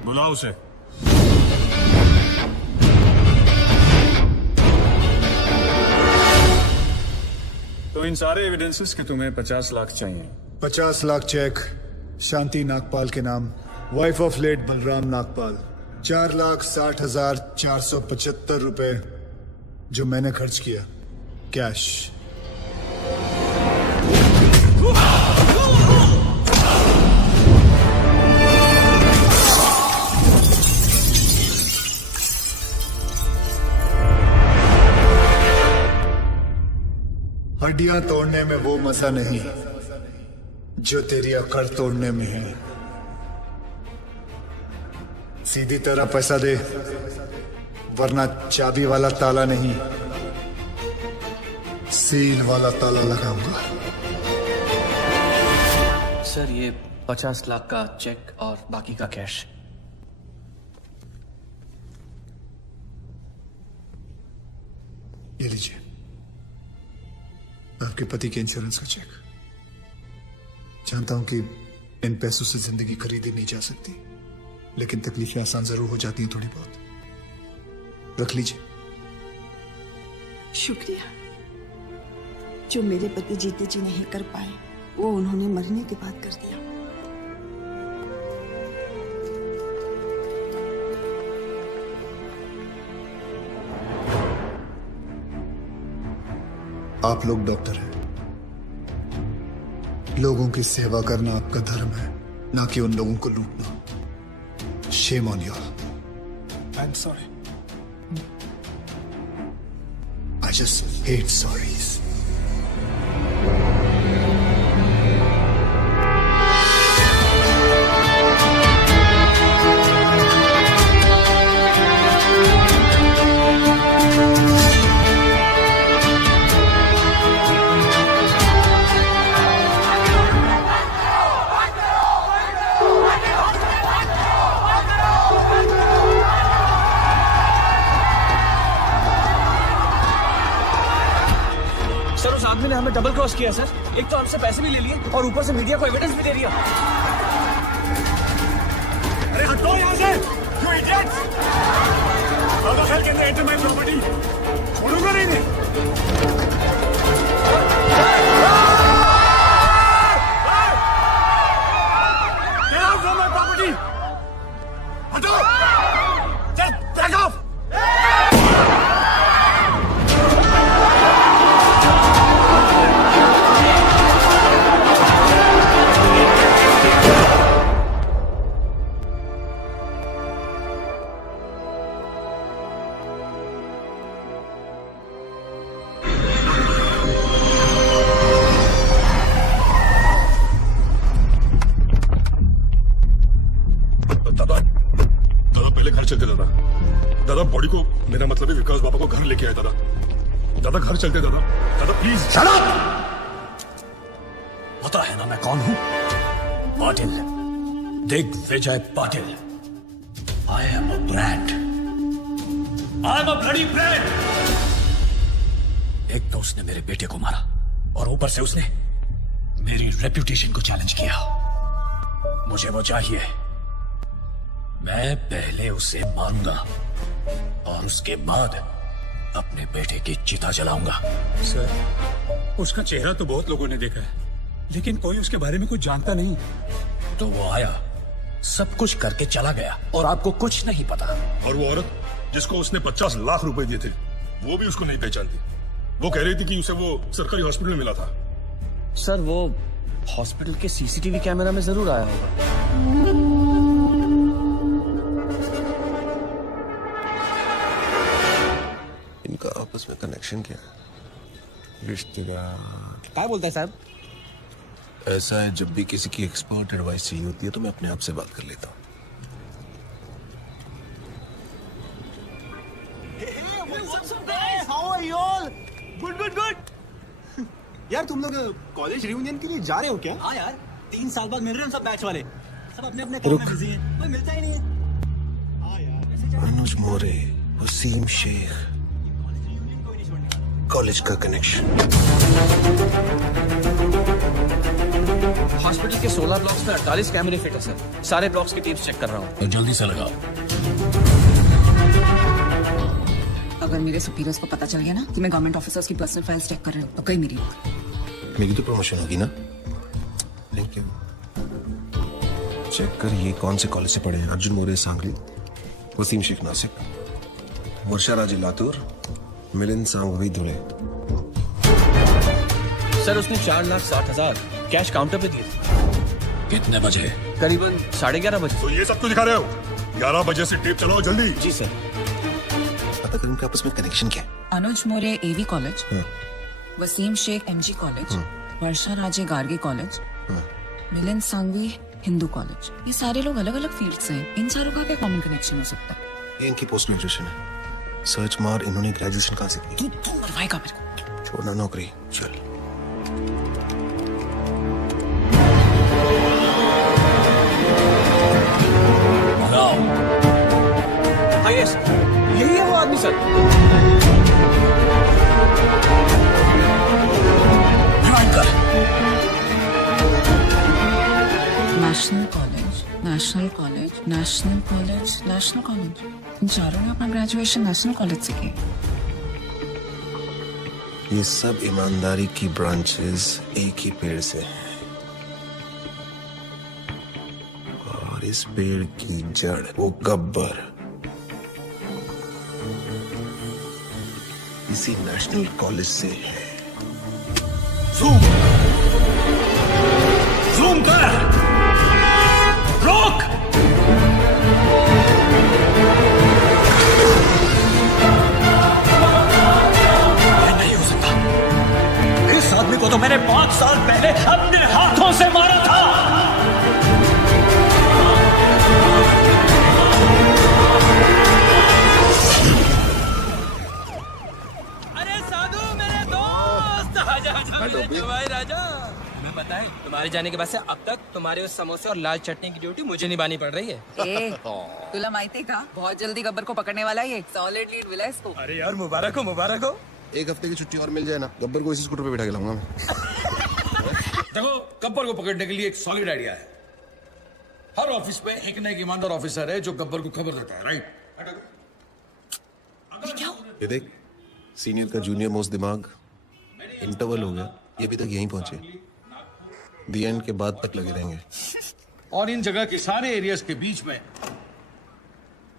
बुलाओ उसे। तो इन सारे एविडेंसेस के तुम्हें 50 लाख चाहिए। 50 लाख चेक शांति नागपाल के नाम, wife of late Balram Nagpal. 4,60,475 रुपए जो मैंने खर्च किया कैश। हड्डियां तोड़ने में वो मजा नहीं जो तेरी अकड़ तोड़ने में है। सीधी तरह पैसा दे, वरना चाबी वाला ताला नहीं, सील वाला ताला लगाऊंगा। सर ये 50 लाख का चेक और बाकी का कैश। ये लीजिए, आपके पति के इंश्योरेंस का चेक। जानता हूं कि इन पैसों से जिंदगी खरीदी नहीं जा सकती, लेकिन तकलीफें आसान जरूर हो जाती हैं थोड़ी बहुत। रख लीजिए। शुक्रिया। जो मेरे पति जीते जी नहीं कर पाए, वो उन्होंने मरने के बाद कर दिया। आप लोग डॉक्टर हैं, लोगों की सेवा करना आपका धर्म है, ना कि उन लोगों को लूटना। Shame on you. I am sorry. I just hate sorries. Sir उस आदमी ने हमें डबल क्रॉस किया सर। एक तो हमसे पैसे भी ले लिए और ऊपर से मीडिया को एविडेंस भी दे दिया। अरे हटो यहाँ से, you idiots! How the hell can they enter my property? छोड़ूंगा नहीं इन्हें। Get out from my property! हटो! Just back off! दादा पहले घर चलते दादा बॉडी को, मेरा मतलब है विकास बाबा को घर लेके आए दादा घर चलते दादा प्लीज। Shut up! पता है ना मैं कौन हूं? Patil, Digvijay Patil. I am a brand, I am a bloody brand. एक तो उसने मेरे बेटे को मारा और ऊपर से उसने मेरी रेपुटेशन को चैलेंज किया। मुझे वो चाहिए, मैं पहले उसे मारूंगा और उसके बाद अपने बेटे की चिता जलाऊंगा। सर उसका चेहरा तो बहुत लोगों ने देखा है, लेकिन कोई उसके बारे में कुछ जानता नहीं। तो वो आया, सब कुछ करके चला गया और आपको कुछ नहीं पता। और वो औरत जिसको उसने 50 लाख रुपए दिए थे, वो भी उसको नहीं पहचानती। वो कह रही थी कि उसे वो सरकारी हॉस्पिटल में मिला था। सर वो हॉस्पिटल के सीसीटीवी कैमरा में जरूर आया होगा। इनका आपस में कनेक्शन क्या है? रिश्तेदार। क्या बोलते हैं साहब? ऐसा है, जब भी किसी की एक्सपर्ट एडवाइस चाहिए होती है तो मैं अपने आप से बात कर लेता हूँ। यार तुम लोग कॉलेज रियूनियन के लिए जा रहे हो क्या? हाँ यार, 3 साल बाद मिल रहे हैं सब बैच वाले। सब अपने अपने काम में बिजी हैं, कोई मिलता ही नहीं है। अनुज मोरे, वसीम शेख, कॉलेज का कनेक्शन। हॉस्पिटल के 16 ब्लॉक्स में 48 कैमरे फिट है सर। सारे ब्लॉक्स की टीम्स चेक कर रहा हूँ। तो जल्दी से लगाओ। अगर मेरे सुपीरियर्स को पता चल गया ना कि मैं गवर्नमेंट ऑफिसर्स की पर्सनल फाइल्स चेक कर रही हूँ तो कहीं मेरी तो प्रमोशन होगी ना। Thank you. चेक कर ये कौन से कॉलेज से पढ़े हैं? अर्जुन मोरे सांगली, वसीम शेख नासिक, मुर्शा राजी लातूर, मिलिंद सांघवी धुले। सर उसने 4,60,000 कैश काउंटर पे दिए थे। कितने बजे? करीबन 11:30 बजे। तो ये सब क्यों दिखा रहे हो? 11 बजे से टेप चलाओ जल्दी। जी सर। पता कर इनके आपस में कनेक्शन क्या है? Anuj More AV college, Wasim Shaikh MG college, Varsha Raje Gargi college, Milind Sanghvi Hindu college. ये सारे लोग अलग अलग फील्ड से हैं। इन चारों का क्या कॉमन कनेक्शन हो सकता है? ये इनकी पोस्ट ग्रेजुएशन है। सर्च मार, इन्होंने ग्रेजुएशन कहाँ से की? तू मरवाएगा मेरे को। छोड़ना नौकरी, चल। हाँ यस, यही है वो आदमी sir. National college, national college, national college, national college. इन चारों ने अपना ग्रेजुएशन नेशनल कॉलेज से किया। ये सब ईमानदारी की ब्रांचेस एक ही पेड़ से हैं। और इस पेड़ की जड़ वो गब्बर इसी नेशनल कॉलेज से है। जूम जूम कर, रोक। नहीं हो सकता, इस आदमी को तो मैंने 5 साल पहले अपने हाथों से मारा था। अरे साधु मेरे दोस्त, आजा आजा मेरे जवाई राजा। मैं बताएं, तुम्हारे जाने के बाद से अब तक तुम्हारे उस समोसे और लाल चटनी की ड्यूटी मुझे निभानी पड़ रही है। ए, तुला माहिती का बहुत जल्दी गब्बर को पकड़ने वाला है, सॉलिड लीड मिला इसको। अरे यार मुबारक हो, मुबारक हो। 1 हफ्ते की छुट्टी और मिल जाए ना, गब्बर को इसी स्कूटर पे बिठा के लाऊंगा मैं। देखो, गब्बर को पकड़ने के लिए एक सॉलिड आइडिया है। हर ऑफिस में एक ना एक ईमानदार ऑफिसर है जो गब्बर को खबर देता है, राइट? ये देख, सीनियर का जूनियर मोस्ट दिमाग, इंटरवल हो गया, ये अभी तक यहीं पहुंचे, दी एंड के बाद तक लगे रहेंगे। और इन जगह के सारे एरियाज के बीच में,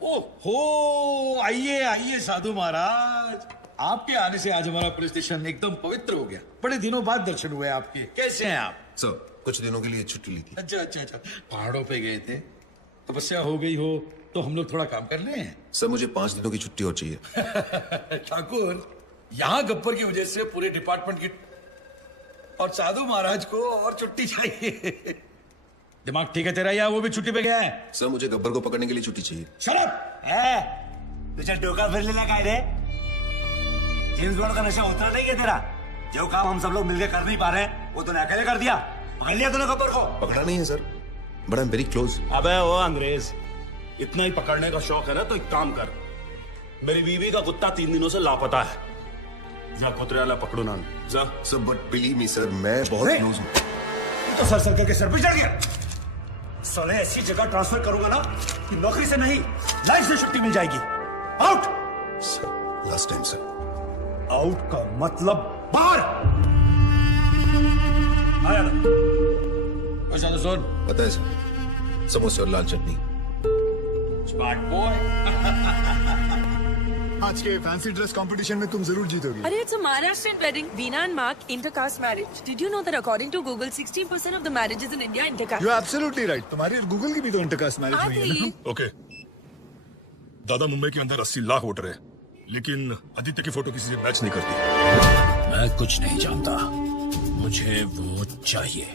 ओहो, आइए आइए साधु महाराज, आपके आने से आज हमारा पुलिस स्टेशन एकदम पवित्र हो गया। बड़े दिनों बाद दर्शन हुए आपके। कैसे हैं आप? सर, कुछ दिनों के लिए छुट्टी ली थी। अच्छा अच्छा अच्छा, पहाड़ों पे गए थे, तपस्या हो गई हो तो हम लोग थोड़ा काम कर लें। सर, मुझे 5 दिनों की छुट्टी और चाहिए। ठाकुर, यहाँ गब्बर की वजह से पूरे डिपार्टमेंट की और साधु महाराज को और छुट्टी चाहिए। दिमाग ठीक है तेरा या वो भी छुट्टी पे गया है? सर, मुझे गब्बर को पकड़ने के लिए छुट्टी चाहिए। शराब तुझे डोका फिर लेना का रे? जेम्स बॉन्ड का नशा उतरा नहीं है तेरा? जो काम हम सब लोग मिलकर कर नहीं पा रहे हैं, वो तूने अकेले कर दिया। पकड़ लिया तूने गब्बर को? पकड़ा नहीं है sir, but I am very close. अबे ओ अंग्रेज, इतना ही पकड़ने का शौक है ना तो एक काम कर, मेरी बीवी का कुत्ता 3 दिनों से लापता है, जा कुतरे वाला पकड़ो ना जा। Sir, but believe me sir, मैं बहुत क्लोज हूँ। तो सर सर करके सर पे चढ़ गया। साले ऐसी जगह ट्रांसफर करूंगा ना कि नौकरी से नहीं, लाइफ से छुट्टी मिल जाएगी। Out. Sir, last time sir. Out का मतलब बाहर। आया ना सुन, पता है सर, समोसे और लाल चटनी। Smart boy. आज के फैंसी ड्रेस कंपटीशन में तुम जरूर जीतोगी। Arey, it's a Maharashtrian wedding. Veena and Mark, intercaste marriage. Did you know that according to Google, 60% of the marriages in India are intercaste? You absolutely right. तुम्हारी Google की भी तो intercaste marriage हुई है ना? ओके, दादा मुंबई के अंदर 80 लाख वोटर है, लेकिन आदित्य की फोटो किसी से मैच नहीं करती। मैं कुछ नहीं जानता, मुझे वो चाहिए।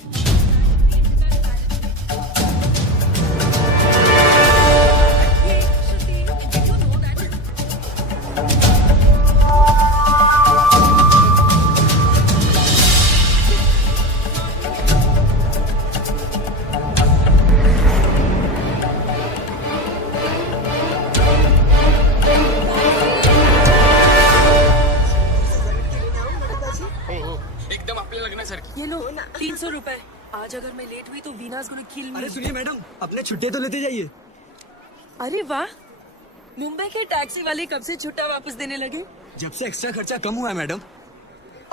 ये लो 300 रुपए। आज अगर मैं लेट हुई तो वीना's gonna kill me. अरे सुनिए मैडम, अपने छुट्टी तो लेते जाइए। अरे वाह, मुंबई के टैक्सी वाले कब से छुट्टा वापस देने लगे? जब से एक्स्ट्रा खर्चा कम हुआ है मैडम।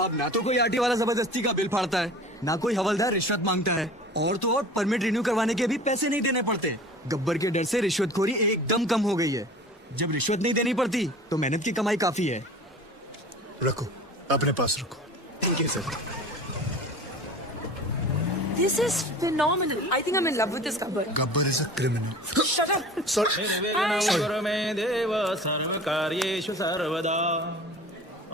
अब ना तो कोई आरटी वाला जबरदस्ती का बिल फाड़ता है, ना कोई हवलदार रिश्वत मांगता है, और तो और परमिट रिन्यू करवाने के भी पैसे नहीं देने पड़ते। गब्बर के डर से रिश्वतखोरी एकदम कम हो गई है। जब रिश्वत नहीं देनी पड़ती तो मेहनत की कमाई काफी है। रखो, अपने पास रखो। ठीक है sir. This is phenomenal. I think I'm in love with this Gabbar. Gabbar is a criminal. Shut up. Sorry. गुरु में देव सर्वकार्येषु सर्वदा।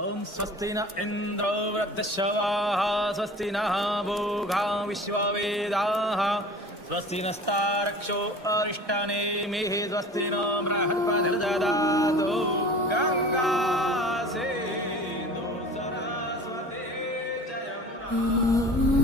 ओम स्वस्ति न इंद्रो वृद्धश्रवाः, स्वस्ति नः भोगा विश्ववेदाः, स्वस्ति नस्तारक्षो अरिष्टानेमिः, स्वस्ति न बृहस्पतिर्दधातु। गंगा सिंधु सरस्वती जयम्।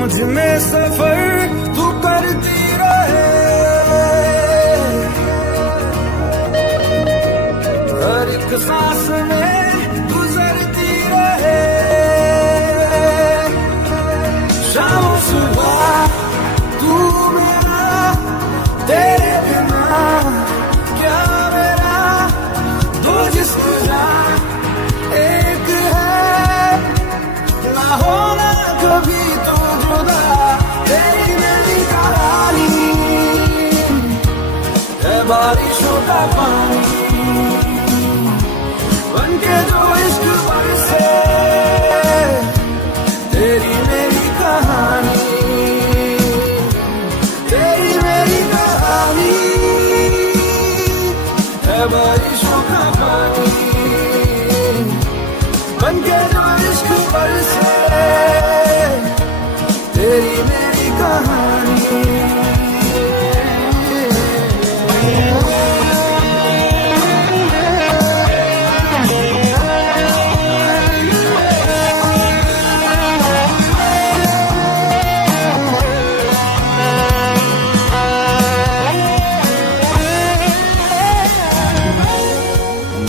मुझ में सफर तू करती रहे, बारिशों का पानी बनके जो इश्क बरसे, तेरी मेरी कहानी, तेरी मेरी कहानी है बारिशों का पानी बनके जो इश्क बरसे, तेरी मेरी कहानी।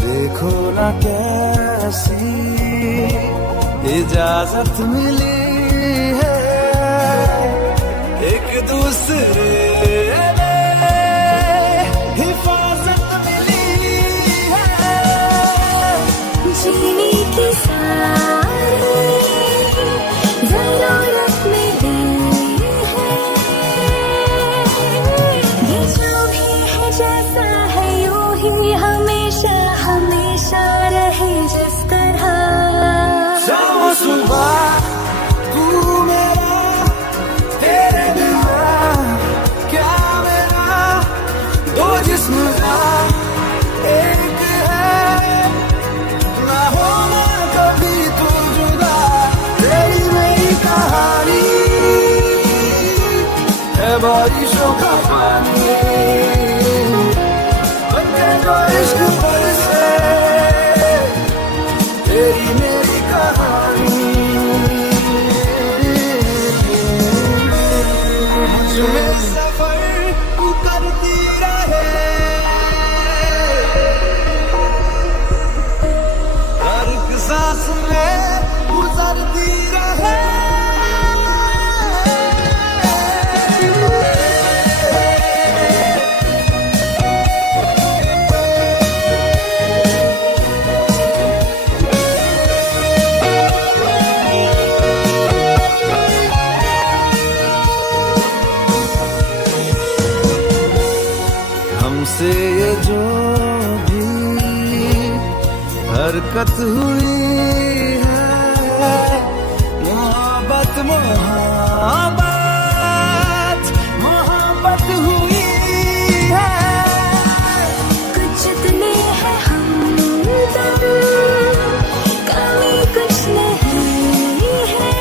देखो ना कैसी इजाजत मिली है एक दूसरे में हिफाजत मिली है, जीने की सारी जरूरत मिली है, ये जो भी है जैसा है यूं ही हमेशा हमेशा रहे जिस तरह। शाम सुबह तू मेरा, तेरे बिना क्या मेरा, दो जिस्म का एक है, ना होना कभी तू जुदा, तेरी मेरी कहानी है बारिशों का पानी बनके जो इश्क बरसे, तेरी मेरी कहानी। तुम्हें सफर तू करती रहे, हर एक सांस में गुजरती रहे, हमसे ये जो भी हरकत हुई है, मोहब्बत मोहब्बत मोहब्बत हुई है, कुछ इतने हैं हमदम, कमी कुछ नहीं है,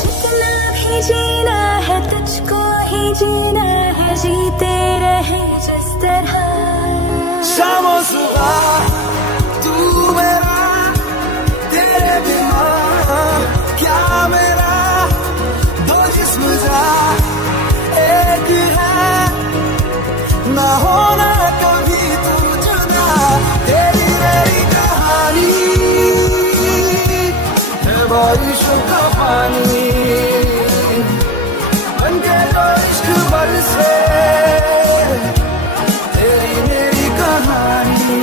जितना भी जीना है तुझको ही जीना है, जीते रहे जिस तरह। शामो सुबह तू मेरा, तेरे बिना क्या मेरा, दो जिस्म जा एक है, ना होना कभी तू जुदा, तेरी मेरी कहानी है बारिशों का पानी बनके जो इश्क बरसे, तेरी मेरी कहानी।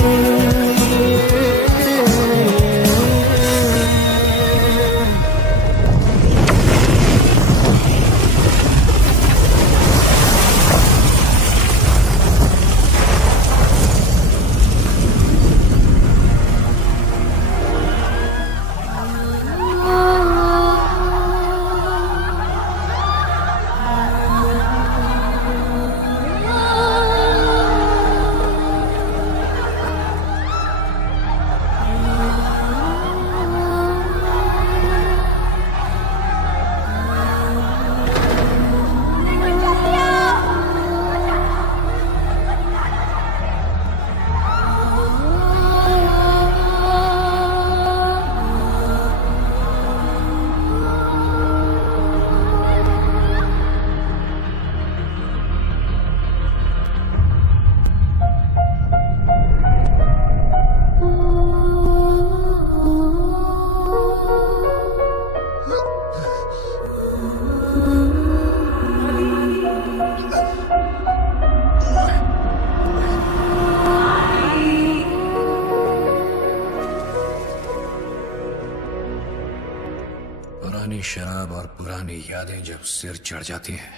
पुरानी शराब और पुरानी यादें जब सिर चढ़ जाती हैं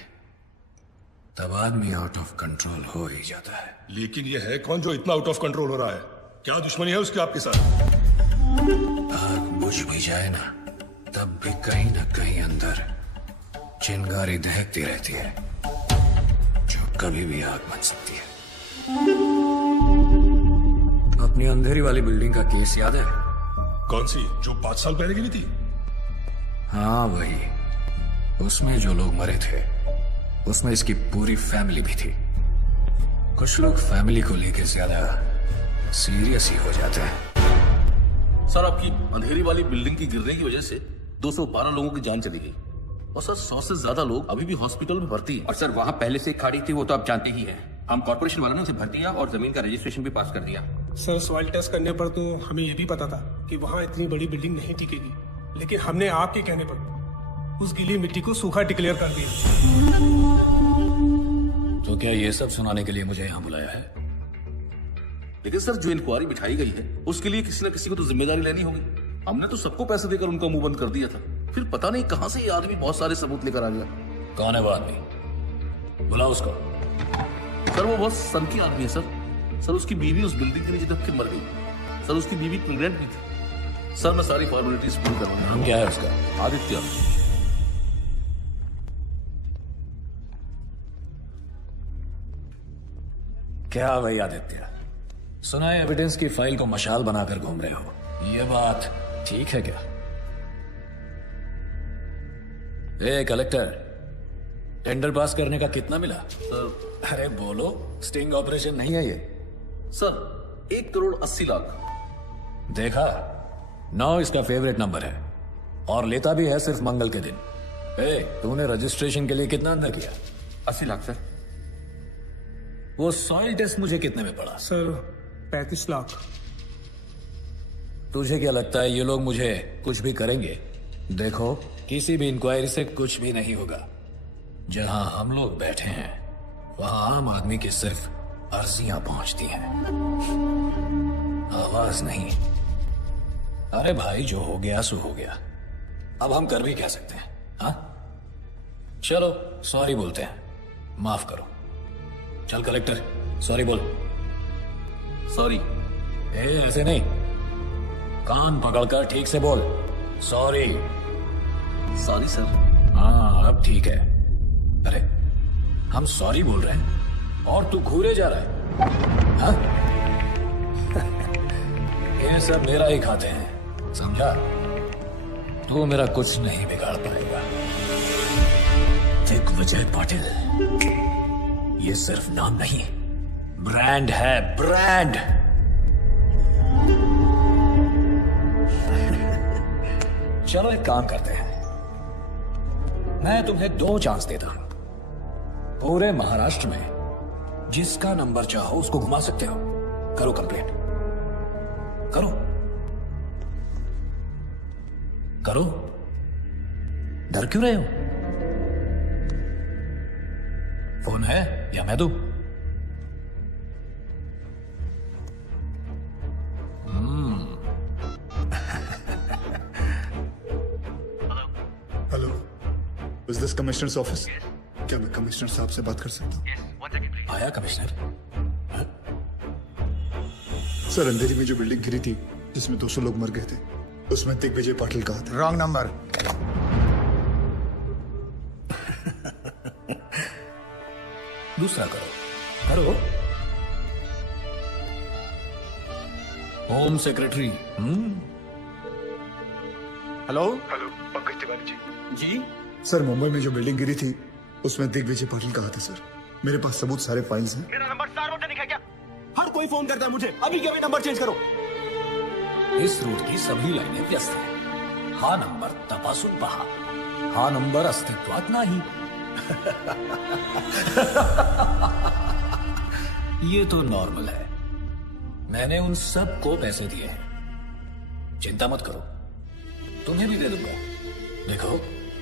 तब आदमी आउट ऑफ कंट्रोल हो ही जाता है। लेकिन ये है कौन जो इतना आउट ऑफ कंट्रोल हो रहा है? क्या दुश्मनी है उसकी आपके साथ? आग बुझ भी जाए ना, तब भी कहीं ना कहीं अंदर चिंगारी दहकती रहती है, जो कभी भी आग बन सकती है। अपनी अंधेरी वाली बिल्डिंग का केस याद है? कौन सी, जो 5 साल पहले गिरी थी? हाँ वही। उसमें जो लोग मरे थे उसमें इसकी पूरी फैमिली भी थी। कुछ लोग फैमिली को लेकर ज्यादा सीरियस ही हो जाते हैं। सर, आपकी अंधेरी वाली बिल्डिंग की गिरने की वजह से 212 लोगों की जान चली गई और सर 100 से ज्यादा लोग अभी भी हॉस्पिटल में भर्ती हैं। और सर वहाँ पहले से खाड़ी थी, वो तो आप जानते ही हैं। हम कॉर्पोरेशन वालों ने उसे भर दिया और जमीन का रजिस्ट्रेशन भी पास कर दिया। सर, सॉइल टेस्ट करने पर तो हमें ये भी पता था कि वहाँ इतनी बड़ी बिल्डिंग नहीं टिकेगी, लेकिन हमने आपके कहने पर उस गीली मिट्टी को सूखा डिक्लेयर कर दिया। तो क्या ये सब सुनाने के लिए मुझे यहाँ बुलाया है? लेकिन सर, जो इंक्वायरी बिठाई गई है उसके लिए किसी न किसी को तो जिम्मेदारी लेनी होगी। हमने तो सबको पैसे देकर उनका मुंह बंद कर दिया था, फिर पता नहीं कहां से ये आदमी बहुत सारे सबूत लेकर आ गया। कौन है वो आदमी? बुलाओ उसको। सर, वो बहुत सनकी आदमी है सर। उसकी बीवी उस बिल्डिंग के नीचे दब के मर गई। सर, उसकी बीवी प्रेग्नेंट भी थी। सर, मैं सारी फॉर्मेलिटीज पूरी करवाऊंगा। नाम क्या है उसका? आदित्य। क्या भाई आदित्य, सुना है एविडेंस की फाइल को मशाल बनाकर घूम रहे हो, ये बात ठीक है क्या? ए कलेक्टर, टेंडर पास करने का कितना मिला? सर, अरे बोलो, स्टिंग ऑपरेशन नहीं है ये। सर, 1,80,00,000। देखा, 9 इसका फेवरेट नंबर है और लेता भी है सिर्फ मंगल के दिन। ए, तूने रजिस्ट्रेशन के लिए कितना अंदर किया? 80 लाख सर। वो सॉइल टेस्ट मुझे कितने में पड़ा? सर, 35 लाख। तुझे क्या लगता है ये लोग मुझे कुछ भी करेंगे? देखो, किसी भी इंक्वायरी से कुछ भी नहीं होगा। जहां हम लोग बैठे हैं वहां आम आदमी की सिर्फ अर्जियां पहुंचती हैं, आवाज नहीं। अरे भाई, जो हो गया सो हो गया, अब हम कर भी क्या सकते हैं? हाँ, चलो सॉरी बोलते हैं, माफ करो। चल कलेक्टर, सॉरी बोल। सॉरी। ऐसे नहीं, कान पकड़कर ठीक से बोल। सॉरी। Sorry sir. हाँ, अब ठीक है। अरे, हम सॉरी बोल रहे हैं और तू घूरे जा रहा है। हाँ? ये सब मेरा ही खाते हैं, समझा? तू मेरा कुछ नहीं बिगाड़ पाएगा। दिग्विजय पाटिल, ये सिर्फ नाम नहीं, ब्रांड है, ब्रांड। चलो एक काम करते हैं, मैं तुम्हें 2 चांस देता हूं। पूरे महाराष्ट्र में जिसका नंबर चाहो उसको घुमा सकते हो। करो कंप्लेंट, करो करो, डर क्यों रहे हो? फोन है या मैं दूं? Hello, is this commissioners office? क्या मैं कमिश्नर साहब से बात कर सकता हूँ? आया कमिश्नर? सर, अंधेरी में जो बिल्डिंग गिरी थी जिसमें 200 लोग मर गए थे, उसमें दिग्विजय पाटिल कहा था। Wrong number. दूसरा करो, करो। Home secretary. Hello hello, Pankaj Tiwari ji. Sir, Mumbai में जो बिल्डिंग गिरी थी उसमें दिग्विजय पाटिल कहा था सर। मेरे पास सबूत, सारे फाइल्स हैं। मेरा नंबर सार्वजनिक है क्या? हर कोई फोन करता है मुझे, अभी के अभी नंबर चेंज करो। इस रूट की सभी लाइनें व्यस्त हैं। हा नंबर तपासून पहा, हा नंबर अस्तित्वात नाही। ये तो नॉर्मल है। मैंने उन सब को पैसे दिए हैं, चिंता मत करो, तुम्हें भी दे दूंगा। देखो,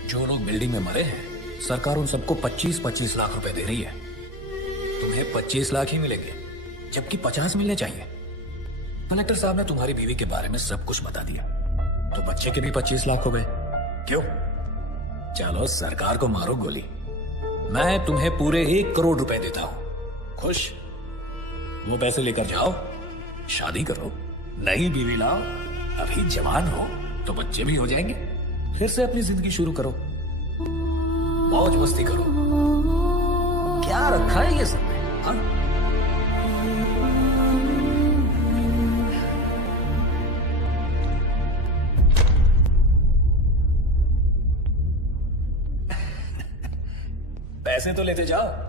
जो लोग बिल्डिंग में मरे हैं, सरकार उन सबको 25-25 लाख रुपए दे रही है। तुम्हें 25 लाख ही मिलेंगे, जबकि 50 मिलने चाहिए। कलेक्टर साहब ने तुम्हारी बीवी के बारे में सब कुछ बता दिया, तो बच्चे के भी 25 लाख हो गए। क्यों? चलो सरकार को मारो गोली, मैं तुम्हें पूरे 1 करोड़ रुपए देता हूं। खुश? वो पैसे लेकर जाओ, शादी करो, नई बीवी लाओ, अभी जवान हो तो बच्चे भी हो जाएंगे, फिर से अपनी जिंदगी शुरू करो, मौज मस्ती करो। क्या रखा है ये सब? हाँ? पैसे तो लेते जाओ।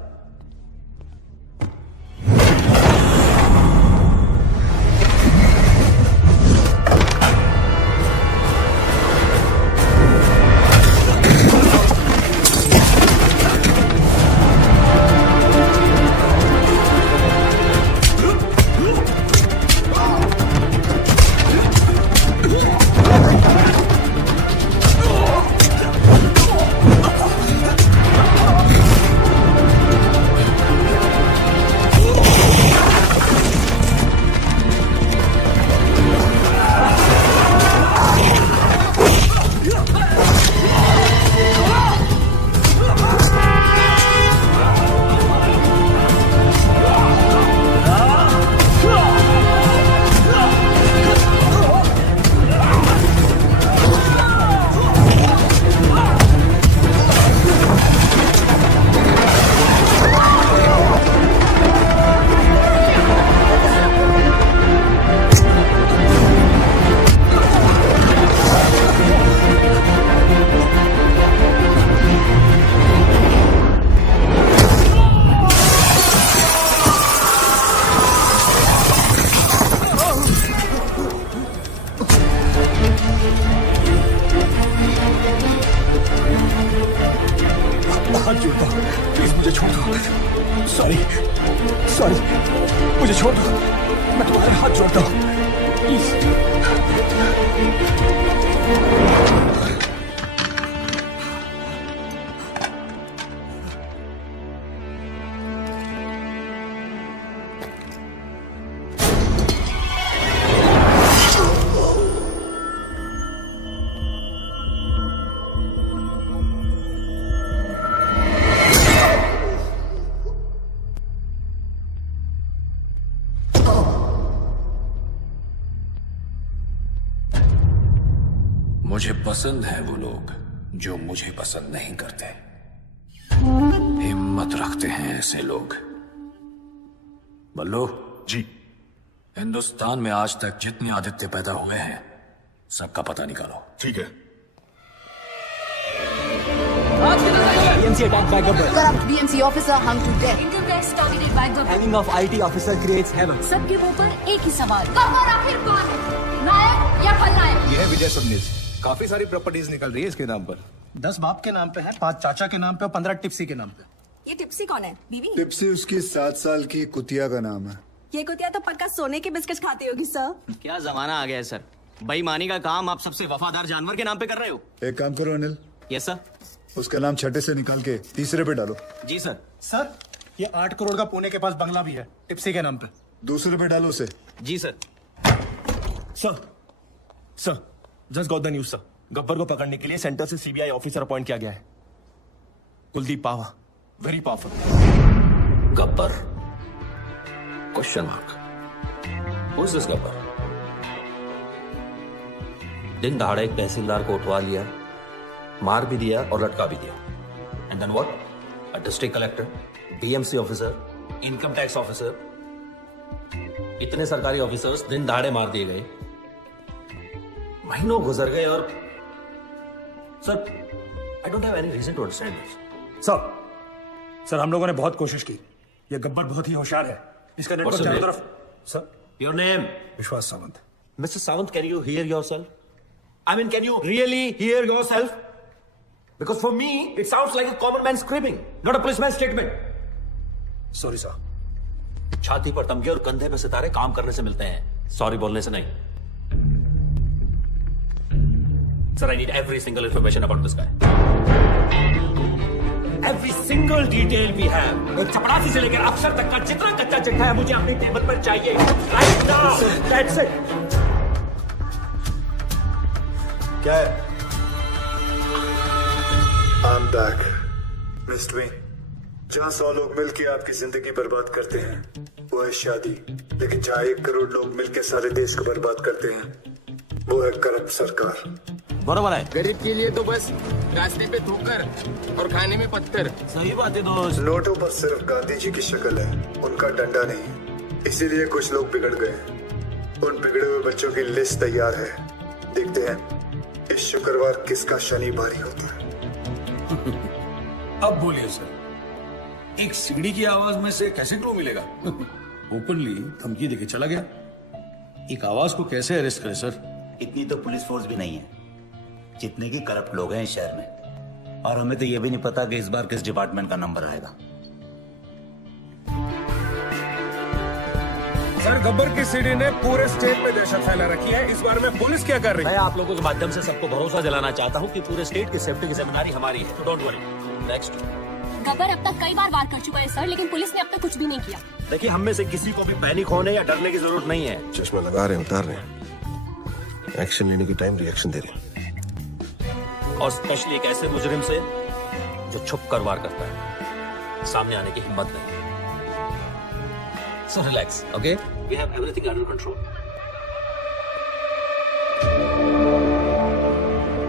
हाथ जोड़ता हूं, प्लीज मुझे छोड़ दो। सॉरी, मुझे छोड़ दो, मैं तुम्हारे हाथ जोड़ता हूं, प्लीज। मुझे पसंद है वो लोग जो मुझे पसंद नहीं करते। हिम्मत रखते हैं ऐसे लोग। बल्लू जी, हिंदुस्तान में आज तक जितने आदित्य पैदा हुए हैं सबका पता निकालो। ठीक है। BMC attacked by Gabbar. BMC officer hung to death. Income tax targeted by Gabbar. Hanging of IT officer creates havoc. सबके मुंह पर एक ही सवाल, गब्बर आखिर कौन है, नायक या खलनायक? यह है विजय सबनीस। काफी सारी प्रॉपर्टीज निकल रही है इसके नाम पर। 10 बाप के नाम पे है, 5 चाचा के नाम पे और 15 टिप्सी के नाम पे। ये टिप्सी कौन है? बीवी? टिप्सी उसकी 7 साल की कुतिया का नाम है। ये कुतिया तो पक्का सोने के बिस्किट खाती होगी सर। क्या जमाना आ गया है सर, बेईमानी का काम आप सबसे वफादार जानवर के नाम पे कर रहे हो। एक काम करो अनिल, यस सर। उसका नाम छठे से निकाल के तीसरे पे डालो। जी सर। सर, ये 8 करोड़ का पुणे के पास बंगला भी है, टिप्सी के नाम पे। दूसरे पे डालो उसे। जी sir. Sir, just got the news sir. Gabbar को पकड़ने के लिए सेंटर से सीबीआई ऑफिसर अपॉइंट किया गया है। Kuldeep Pawa, very powerful. Gabbar? Question mark. Who is this Gabbar? दिन दहाड़े एक तहसीलदार को उठवा लिया, मार भी दिया और लटका भी दिया। And then what? A district collector, BMC officer, income tax officer, इतने सरकारी ऑफिसर्स दिन दहाड़े मार दिए गए। महीनों गुजर गए और sir, I don't have any reason to understand this. Sir, हम लोगों ने बहुत कोशिश की। ये गब्बर बहुत ही होशियार है, इसका नेटवर्क चारों तरफ। Sir, your name? विश्वास Sawant. Mr. Sawant, can you hear yourself? I mean, can you really hear yourself? Because for me, it sounds like a common man screaming, not a policeman's statement. Sorry, sir. छाती पर तमगे और कंधे पे सितारे काम करने से मिलते हैं, सॉरी बोलने से नहीं। Sir, I need every single information about this guy. Every single detail we have. एक चपरासी से लेकर अफसर तक का जितना कच्चा चिट्ठा है मुझे अपनी टेबल पर चाहिए। Right now. That's it. क्या है? I'm back. Missed me? जहाँ 100 लोग मिलकर आपकी जिंदगी बर्बाद करते हैं वो है शादी, लेकिन जहाँ 1 करोड़ लोग मिलकर सारे देश को बर्बाद करते हैं वो है करप्ट सरकार। बराबर है। गरीब के लिए तो बस रास्ते पे ठोकर और खाने में पत्थर। सही बात है दोस्त। नोटों पर सिर्फ गांधी जी की शक्ल है, उनका डंडा नहीं। इसीलिए कुछ लोग बिगड़ गए। उन बिगड़े हुए बच्चों की लिस्ट तैयार है। देखते हैं इस शुक्रवार किसका शनि भारी होता है। अब बोलिए सर, एक सीढ़ी की आवाज में से कैसे क्लू मिलेगा? ओपनली धमकी देके चला गया। एक आवाज को कैसे अरेस्ट करे सर? इतनी तो पुलिस फोर्स भी नहीं है जितने की करप्ट लोग हैं इस शहर में। और हमें तो ये भी नहीं पता कि इस बार किस डिपार्टमेंट का नंबर आएगा। सर, गब्बर की सीढ़ी ने पूरे स्टेट में दहशत फैला रखी है। इस बारे में पुलिस क्या कर रही है? मैं आप लोगों के माध्यम से सबको भरोसा दिलाना चाहता हूँ कि पूरे स्टेट की सेफ्टी की जिम्मेदारी हमारी है। Don't worry. नेक्स्ट। गब्बर अब तक कई बार वार कर चुका है सर, लेकिन पुलिस ने अब तक कुछ भी नहीं किया। देखिए, हम में से किसी को भी पैनिक होने या डरने की जरूरत नहीं है। चश्मा लगा रहे हैं, उतार रहे हैं। एक्शन लेने की टाइम रिएक्शन दे रहे हैं। और स्पेशली एक ऐसे मुजरिम से जो छुप कर वार करता है, सामने आने की हिम्मत नहीं। So relax, okay? We have everything under control.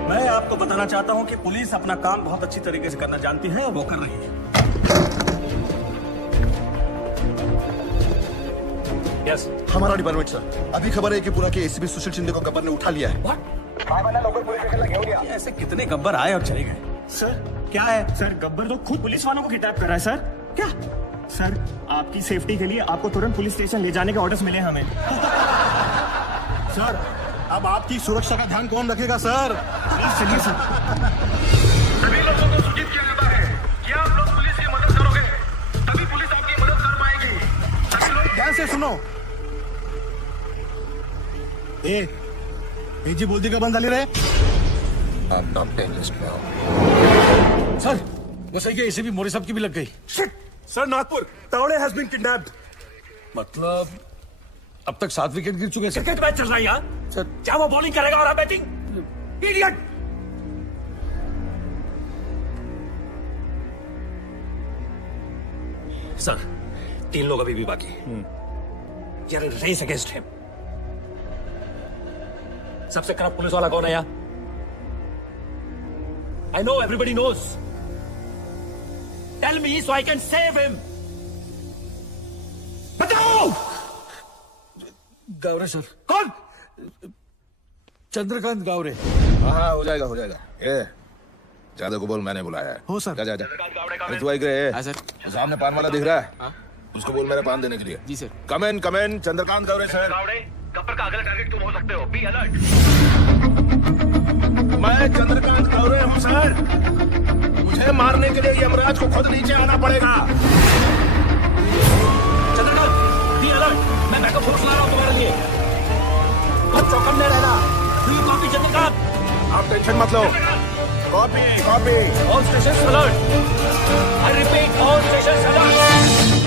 मैं आपको बताना चाहता हूँ कि पुलिस अपना काम बहुत अच्छी तरीके से करना जानती है और वो कर रही है। यस, हमारा डिपार्टमेंट सर। अभी खबर है कि पूरा के एसीपी सुशील शिंदे को गब्बर ने उठा लिया है। ऐसे कितने गब्बर आए और चले गए? सर क्या है सर, गब्बर तो खुद पुलिस वालों को किडनैप कर रहा है सर। क्या सर, आपकी सेफ्टी के लिए आपको तुरंत पुलिस स्टेशन ले जाने के ऑर्डर्स मिले हमें। सर, अब आपकी सुरक्षा का ध्यान कौन रखेगा सर? चलिए सर। सभी लोगों को सूचित किया जाता है कि आप लोग पुलिस की मदद करोगे, तभी पुलिस आपकी मदद कर पाएगी। सभी लोग ध्यान से सुनो। जी बोलती का बंद डाली रहे। आप टॉप 10 लिस्ट में आओ। सर, वो सही है, इसे भी मोरे साहब की भी लग गई। Shit! Sir, Nagpur Tawde has been kidnapped. मतलब अब तक 7 विकेट गिर चुके हैं सर। क्रिकेट मैच चल रहा है यहाँ सर। क्या वो बॉलिंग करेगा और आप बैटिंग? इडियट! सर, 3 लोग अभी भी बाकी हैं। यार, रेस अगेंस्ट हिम। सबसे खराब पुलिस वाला कौन है यहाँ? I know everybody knows. Tell me so I can save him. बताओ! गावरे सर। कौन? चंद्रकांत गावरे। हाँ, हो जाएगा हो जाएगा। ये ज्यादा को बोल, मैंने बुलाया है। हो सर। जा अरे तू आई गए? हाँ सर। सामने पान वाला दिख रहा है? हाँ? उसको बोल मेरा पान देने के लिए। जी सर। कम इन चंद्रकांत गावरे सर। गब्बर का अगला टारगेट तुम हो सकते हो। B alert. मैं चंद्रकांत गावरे हूँ सर। मुझे मारने के लिए यमराज को खुद नीचे आना पड़ेगा। Chandrakant, be alert. मैं बैकअप फोर्स ला रहा हूँ तुम्हारे लिए। बहुत चौकन्ने रहना। Do you copy Chandrakant? आप टेंशन मत लो। Copy. All stations alert. I repeat, all stations alert.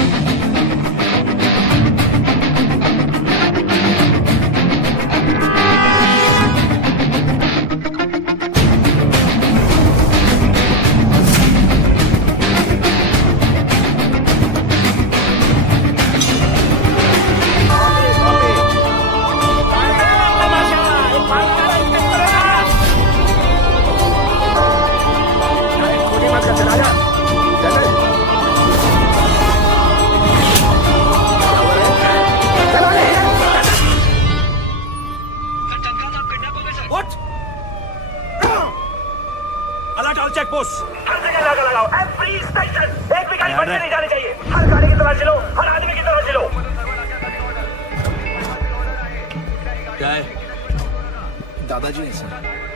दादाजी है सर।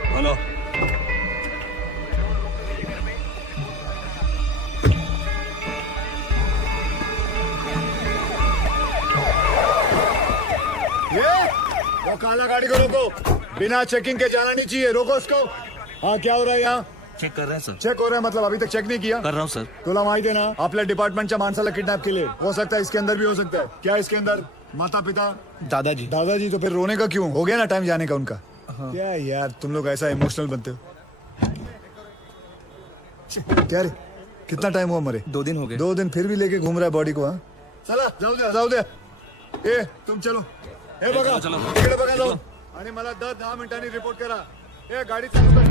हेलो। वो काला गाड़ी को रोको, बिना चेकिंग के जाना नहीं चाहिए। रोको उसको। हाँ, क्या हो रहा है यहाँ? चेक कर रहे हैं सर। चेक हो रहा है मतलब अभी तक चेक नहीं किया? कर रहा हूँ सर। तुला माहिती है ना, आपल्या डिपार्टमेंटच्या माणसाला किडनॅप केले। हो सकता है इसके अंदर भी हो सकता है। क्या इसके अंदर माता पिता? दादाजी। दादाजी तो फिर रोने का क्यों? हो गया ना टाइम जाने का उनका। क्या यार, तुम लोग ऐसा इमोशनल बनते हो। क्या रे, कितना टाइम हुआ मरे? 2 दिन हो गए। 2 दिन फिर भी लेके घूम रहा है बॉडी को? हाँ चला जाऊ द्या. ए तुम चलो. हे बघा इकडे बघा जाऊ. आणि मला 10 मिनिटांनी रिपोर्ट करा. ए गाडी चालू कर.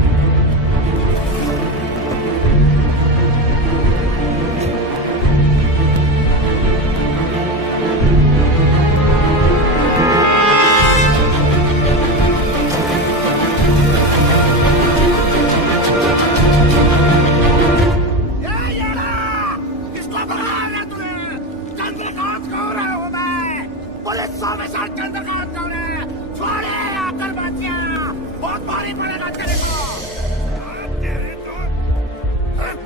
किसको भगा रहा है तूने? चंद्रकांत कह रहा हूँ मैं. पुलिस ऑफिसर चंद्रकांत कह रहे हैं. छोड़े आकर बच्चियाँ. बहुत भारी पड़ेगा तेरे को.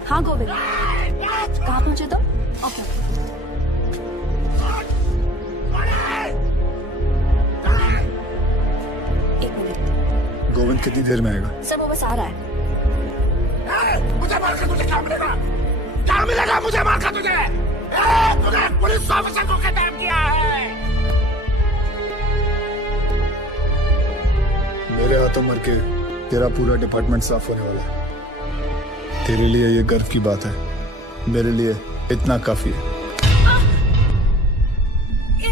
हाँ गोविंद, कहाँ पहुँचे तुम? ओके. एक मिनट. गोविंद कितनी देर में आएगा? सर वो बस आ रहा है. मुझे मारकर तुझे क्या मिलेगा? क्या मिलेगा मुझे मारकर तुझे? तूने पुलिस ऑफिसर को किडनैप किया है. मेरे हाथों मर के तेरा पूरा डिपार्टमेंट साफ होने वाला है. तेरे लिए ये गर्व की बात है, मेरे लिए इतना काफी है.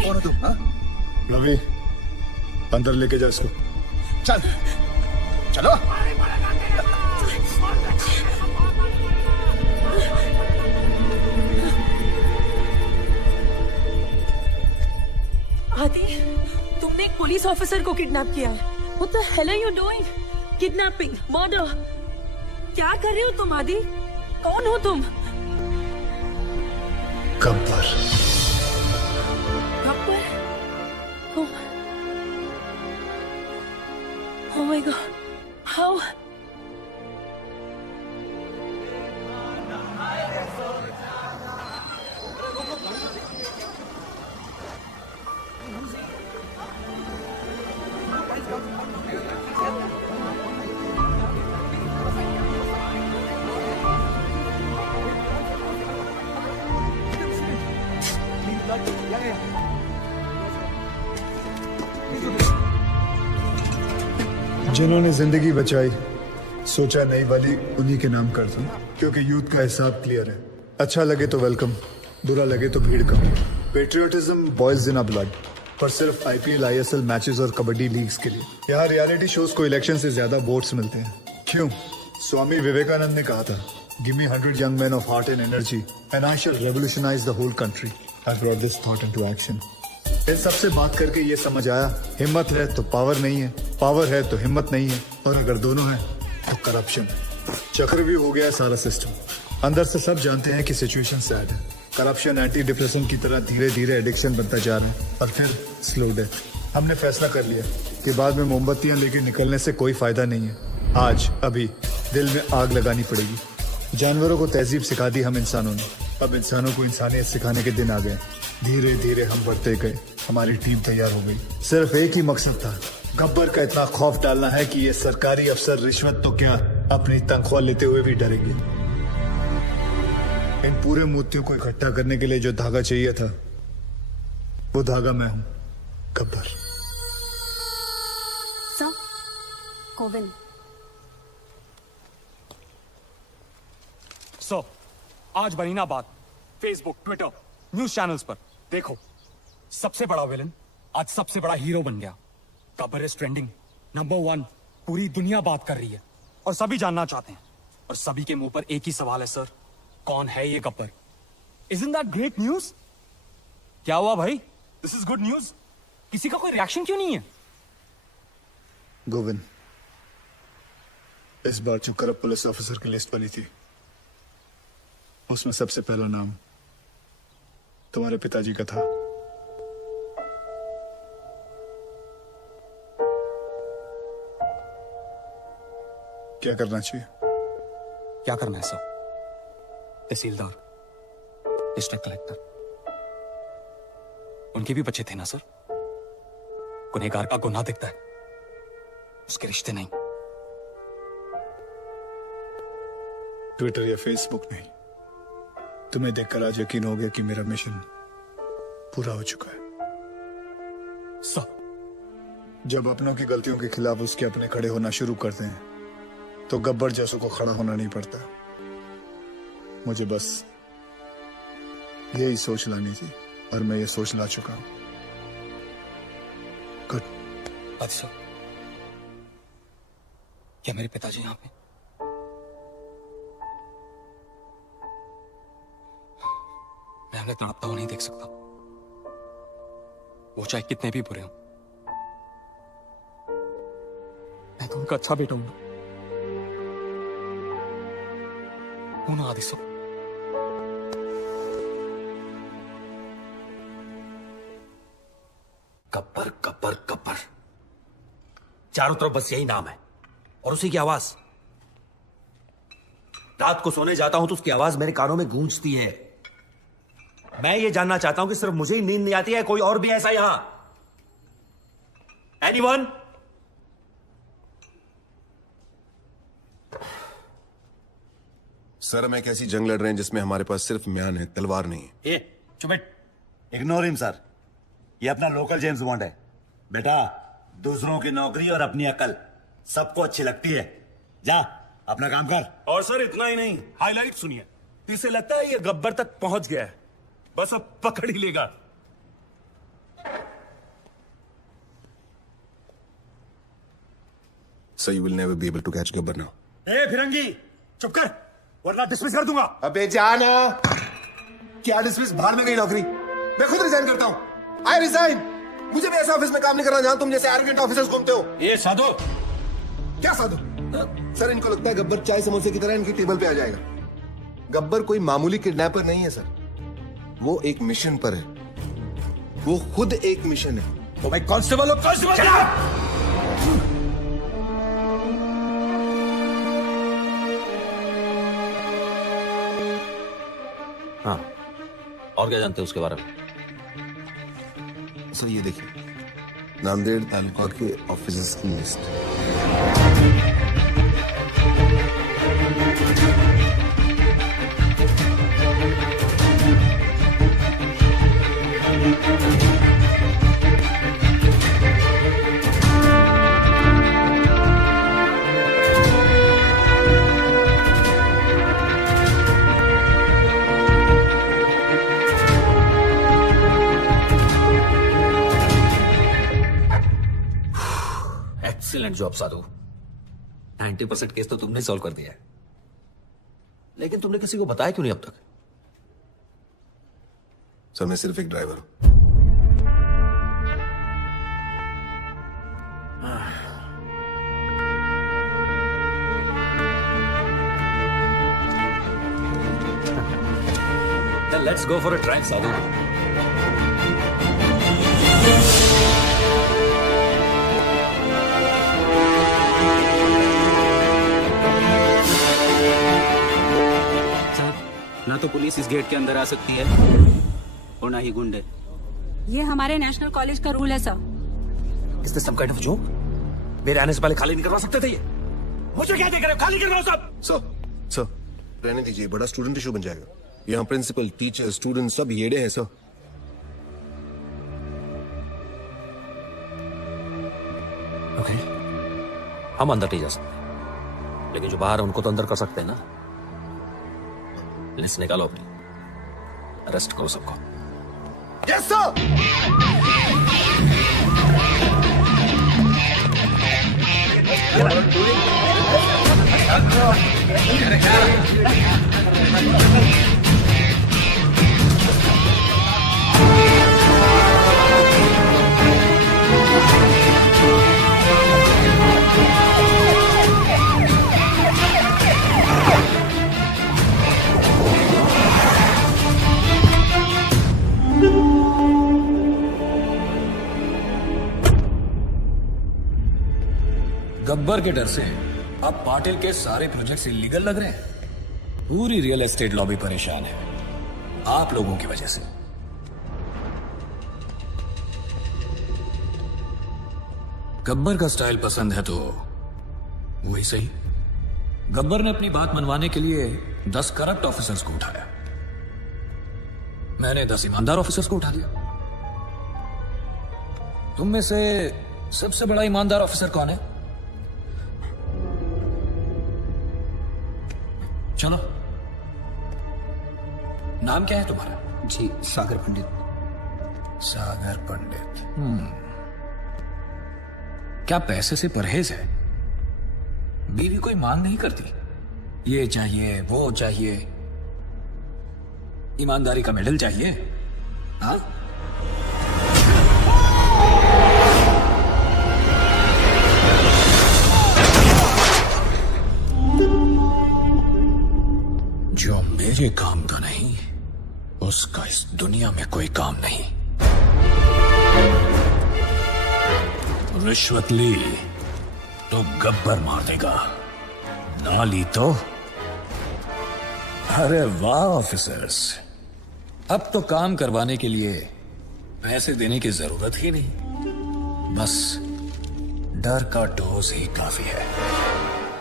कौन हो तुम? हाँ? रवि अंदर लेके जा इसको. चल चलो. आदि, तुमने एक पुलिस ऑफिसर को किडनैप किया है. What the hell are you doing? Kidnapping, murder. क्या कर रहे हो तुम आदि? कौन हो तुम? Gabbar. Gabbar? Oh my God. How? जिन्होंने जिंदगी बचाई, सोचा नई वाली उन्हीं के नाम कर दूं, क्योंकि यूथ का हिसाब क्लियर है. अच्छा लगे तो वेलकम, बुरा लगे तो भीड़ कम. Patriotism boils in a blood, पर सिर्फ IPL, ISL मैचेस और कबड्डी लीग्स के लिए. यहाँ रियलिटी शोज को इलेक्शन से ज्यादा वोट्स मिलते हैं. क्यों? स्वामी विवेकानंद ने कहा था, give me 100 young men of heart and energy and I shall revolutionize the whole country. I brought this thought into action. इन सबसे बात करके ये समझ आया, हिम्मत है तो पावर नहीं है, पावर है तो हिम्मत नहीं है, और अगर दोनों है तो करप्शन. चक्रव्यूह हो गया है सारा सिस्टम. अंदर से सब जानते हैं कि सिचुएशन सैड है. करप्शन एंटी डिप्रेशन की तरह धीरे धीरे एडिक्शन बनता जा रहा है और फिर स्लो डेथ. हमने फैसला कर लिया कि बाद में मोमबत्तियां लेके निकलने से कोई फायदा नहीं है. आज अभी दिल में आग लगानी पड़ेगी. जानवरों को तहजीब सिखा दी हम इंसानों ने, अब इंसानों को इंसानियत सिखाने के दिन आ गए. धीरे धीरे हम बढ़ते गए, हमारी टीम तैयार हो गई. सिर्फ एक ही मकसद था, गब्बर का इतना खौफ डालना है कि ये सरकारी अफसर रिश्वत तो क्या अपनी तनख्वाह लेते हुए भी डरेंगे. इन पूरे मोतियों को इकट्ठा करने के लिए जो धागा चाहिए था, वो धागा मैं हूं, गब्बर. सर, गोविंद. सो आज बनी ना बात फेसबुक, ट्विटर, न्यूज चैनल्स पर. देखो, सबसे बड़ा विलन आज सबसे बड़ा हीरो बन गया. Gabbar is trending, number 1. पूरी दुनिया बात कर रही है और सभी जानना चाहते हैं, और सभी के मुंह पर एक ही सवाल है, सर, कौन है ये Gabbar? Isn't that great news? क्या हुआ भाई? This is good news. किसी का कोई रिएक्शन क्यों नहीं है? गोविंद, इस बार जो करप्ट पुलिस ऑफिसर की लिस्ट बनी थी, उसमें सबसे पहला नाम तुम्हारे पिताजी का था. क्या करना चाहिए? क्या करना है सर? तहसीलदार, डिस्ट्रिक्ट कलेक्टर, उनके भी बच्चे थे ना सर. गुनहगार का गुनाह दिखता है, उसके रिश्ते नहीं. ट्विटर या फेसबुक नहीं, तुम्हें देखकर आज यकीन हो गया कि मेरा मिशन पूरा हो चुका है. सर, जब अपनों की गलतियों के खिलाफ उसके अपने खड़े होना शुरू करते हैं, तो गब्बर जैसों को खड़ा होना नहीं पड़ता. मुझे बस यही सोच लानी थी और मैं ये सोच ला चुका हूं। गुड। अच्छा, क्या मेरे पिताजी यहाँ पे? मैं उन्हें तड़पता हुआ नहीं देख सकता, वो चाहे कितने भी बुरे हों। मैं तो उनका अच्छा बेटा हूं ना आदिसो। गब्बर गब्बर गब्बर, चारों तरफ बस यही नाम है और उसी की आवाज। रात को सोने जाता हूं तो उसकी आवाज मेरे कानों में गूंजती है। मैं ये जानना चाहता हूं कि सिर्फ मुझे ही नींद नहीं आती है, कोई और भी ऐसा यहां? एनीवन? सर, हम एक ऐसी जंग लड़ रहे हैं जिसमें हमारे पास सिर्फ म्यान है, तलवार नहीं है। ए, चुप बैठ। इग्नोर हिम सर, ये अपना लोकल जेम्स बॉन्ड है। बेटा, दूसरों की नौकरी और अपनी अकल सबको अच्छी लगती है। जा अपना काम कर। और सर इतना ही नहीं, हाईलाइट सुनिए। इसे लगता है ये गब्बर तक पहुंच गया है, बस अब पकड़ ही लेगा। Sir, you will never be able to catch Gabbar now. ए फिरंगी, चुप कर वरना डिसमिस कर दूंगा। अबे जाना। क्या डिसमिस? बाहर में गई नौकरी। मैं खुद रिजाइन करता हूं। I resign. मुझे भी ऐसे ऑफिस में काम नहीं करना जहां तुम जैसे एरोगेंट ऑफिसर्स घूमते हो। ये साधु। क्या साधु? सर, इनको लगता है गब्बर चाय समोसे की तरह इनकी टेबल पे आ जाएगा। गब्बर कोई मामूली किडनैपर नहीं है सर, वो एक मिशन पर है। वो खुद एक मिशन है। तो भाई कांस्टेबल हो, कांस्टेबल। हाँ, और क्या जानते हैं उसके बारे में? सर, ये देखिए, नांदेड़ तालुका के ऑफिसर्स की लिस्ट। एक्सीलेंट जॉब साधु। 90% केस तो तुमने सॉल्व कर दिया है, लेकिन तुमने किसी को बताया क्यों नहीं अब तक? सर, मैं सिर्फ एक ड्राइवर हूं। Then let's go for a drive, साधु। ना तो पुलिस इस गेट के अंदर आ सकती है और ना ही गुंडे। ये हमारे नेशनल कॉलेज का रूल है sir. Is this some kind of joke? मेरे आने से पहले खाली नहीं करवा सकते थे ये? मुझे क्या देख रहे हो? खाली करवाओ सब। सर, रहने दीजिए, बड़ा स्टूडेंट इशू बन जाएगा। यहाँ प्रिंसिपल, टीचर, स्टूडेंट सब येड़े हैं सर। ओके, हम अंदर नहीं जा सकते, लेकिन जो बाहर है उनको तो अंदर कर सकते हैं ना। लिस्ट निकालो अपनी, अरेस्ट करो सबको। Yes sir. गब्बर के डर से अब पाटिल के सारे प्रोजेक्ट्स इलीगल लग रहे हैं। पूरी रियल एस्टेट लॉबी परेशान है आप लोगों की वजह से। गब्बर का स्टाइल पसंद है तो वही सही। गब्बर ने अपनी बात मनवाने के लिए 10 करप्ट ऑफिसर्स को उठाया, मैंने 10 ईमानदार ऑफिसर्स को उठा लिया। तुम में से सबसे बड़ा ईमानदार ऑफिसर कौन है? चलो नाम क्या है तुम्हारा? जी सागर पंडित। सागर पंडित। क्या पैसे से परहेज है? बीवी कोई मांग नहीं करती, ये चाहिए वो चाहिए, ईमानदारी का मेडल चाहिए? हाँ, जो मेरे काम का नहीं उसका इस दुनिया में कोई काम नहीं। रिश्वत ली तो गब्बर मार देगा, ना ली तो। अरे वाह ऑफिसर्स, अब तो काम करवाने के लिए पैसे देने की जरूरत ही नहीं, बस डर का डोज ही काफी है।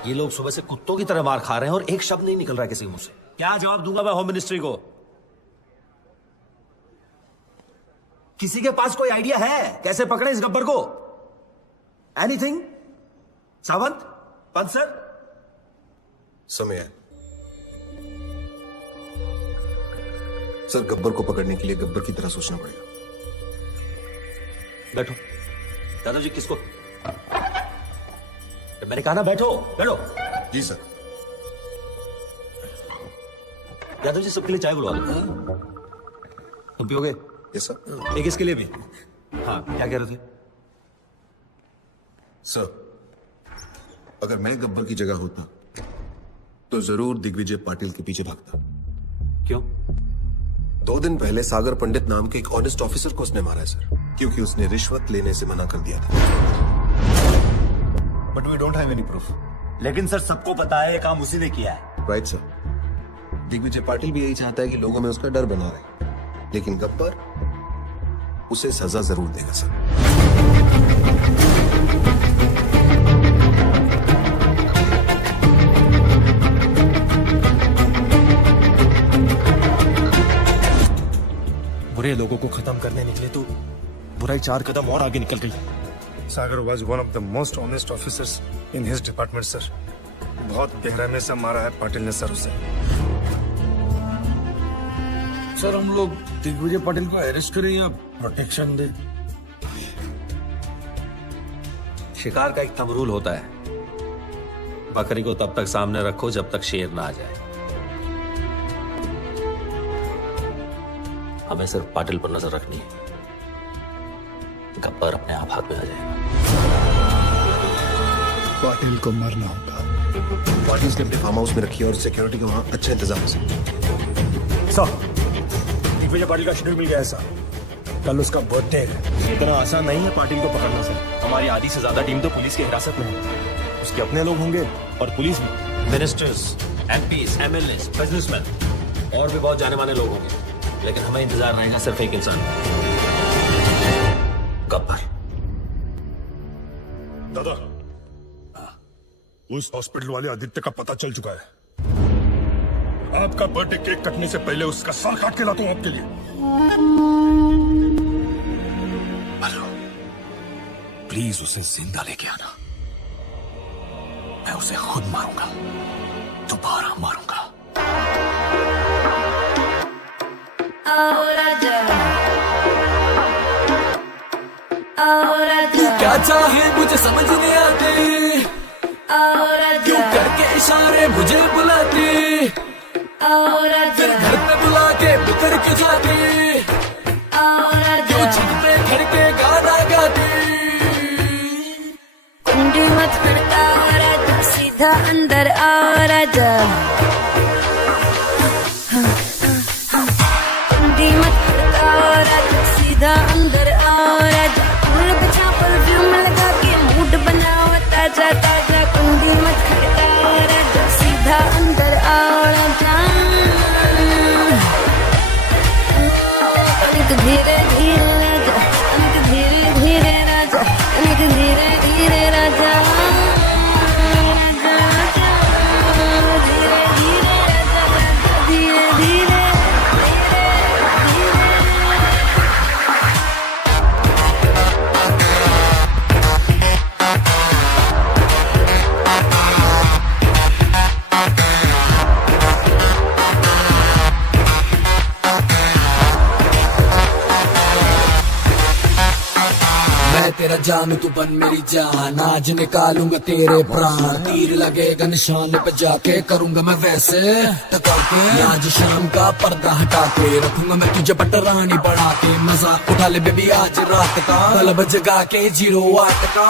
ये लोग सुबह से कुत्तों की तरह मार खा रहे हैं और एक शब्द नहीं निकल रहा है किसी मुंह से। क्या जवाब दूंगा मैं होम मिनिस्ट्री को? किसी के पास कोई आइडिया है कैसे पकड़े इस गब्बर को? एनीथिंग? सावंत, पंत सर? समय है सर, गब्बर को पकड़ने के लिए गब्बर की तरह सोचना पड़ेगा। बैठो दादाजी। किसको? मैंने कहा ना बैठो बैठो। जी सर। यादव जी सबके लिए चाय बुलवा दो। तुम पियोगे? Yes sir. एक इसके लिए भी। हाँ, क्या कह रहे थे? सर, अगर मैं गब्बर की जगह होता तो जरूर दिग्विजय पाटिल के पीछे भागता। क्यों? 2 दिन पहले सागर पंडित नाम के एक ऑनेस्ट ऑफिसर को उसने मारा है सर, क्योंकि उसने रिश्वत लेने से मना कर दिया था। But we don't have any proof. लेकिन सर सबको पता है ये काम उसी ने किया है। Right sir. दिग्विजय पाटिल भी यही चाहता है कि लोगों में उसका डर बना रहे, लेकिन गब्बर उसे सजा जरूर देगा सर। बुरे लोगों को खत्म करने निकले तो बुराई 4 कदम और आगे निकल गई। सागर was one of the most honest officers in his department, sir. बहुत बेरहमी से मारा है पाटिल ने सर उसे। सर हम लोग दिग्विजय पाटिल को अरेस्ट करें या प्रोटेक्शन दे? शिकार का एक थंब रूल होता है, बकरी को तब तक सामने रखो जब तक शेर ना आ जाए। हमें सिर्फ पाटिल पर नजर रखनी है, गब्बर अपने आप हाथ में आ जाएगा। पाटिल को मरना होगा। पाटिल ने अपने फार्म हाउस में रखी है और सिक्योरिटी का वहां अच्छा इंतजाम है सर। दिग्विजय पाटिल का शेड्यूल मिल गया है सर, कल उसका बर्थडे है। इतना आसान नहीं है पाटिल को पकड़ना सर। हमारी आधी से ज्यादा टीम तो पुलिस की हिरासत में है, उसके अपने लोग होंगे और पुलिस भी। मिनिस्टर्स, एमपीज, एमएलएस, बिजनेसमैन और भी बहुत जाने माने लोग होंगे, लेकिन हमें इंतजार रहेगा सिर्फ एक इंसान, गब्बर। दादा, उस हॉस्पिटल वाले आदित्य का पता चल चुका है। आपका बर्थडे केक कटने से पहले उसका सर काट के लाता हूं आपके लिए। प्लीज उसे जिंदा लेके आना, मैं उसे खुद मारूंगा, दोबारा मारूंगा। तू क्या चाहे मुझे समझ नहीं आती, क्यों करके इशारे मुझे बुलाती, फिर घर पे बुला के बितर के जाती, क्यों छत पे खड़ के गाना गाती। कुंडी मत खड़का और आजा, सीधा अंदर आ राजा। कुंडी मत खड़का और आजा, सीधा अंदर आ राजा। फूल बचा परफ्यूम लगा के मूड बनाओ ताजा ताजा। कुंडी मत खड़का और आजा, सीधा अंदर आ राजा। अनिक धीरे धीरे राजा, अनिक धीरे धीरे राजा, अनिक धीरे धीरे राजा। धीरे धीरे राजा, धीरे धीरे। मेरा जान तू बन मेरी जान, आज निकालूंगा तेरे प्राण, तीर लगेगा निशान पे जाके करूंगा मैं वैसे टका के, आज शाम का पर्दा हटा के रखूंगा मैं तुझे पटरानी बढ़ा के, मजा उठा ले बेबी आज रात का, क्लब जगा के 08 का।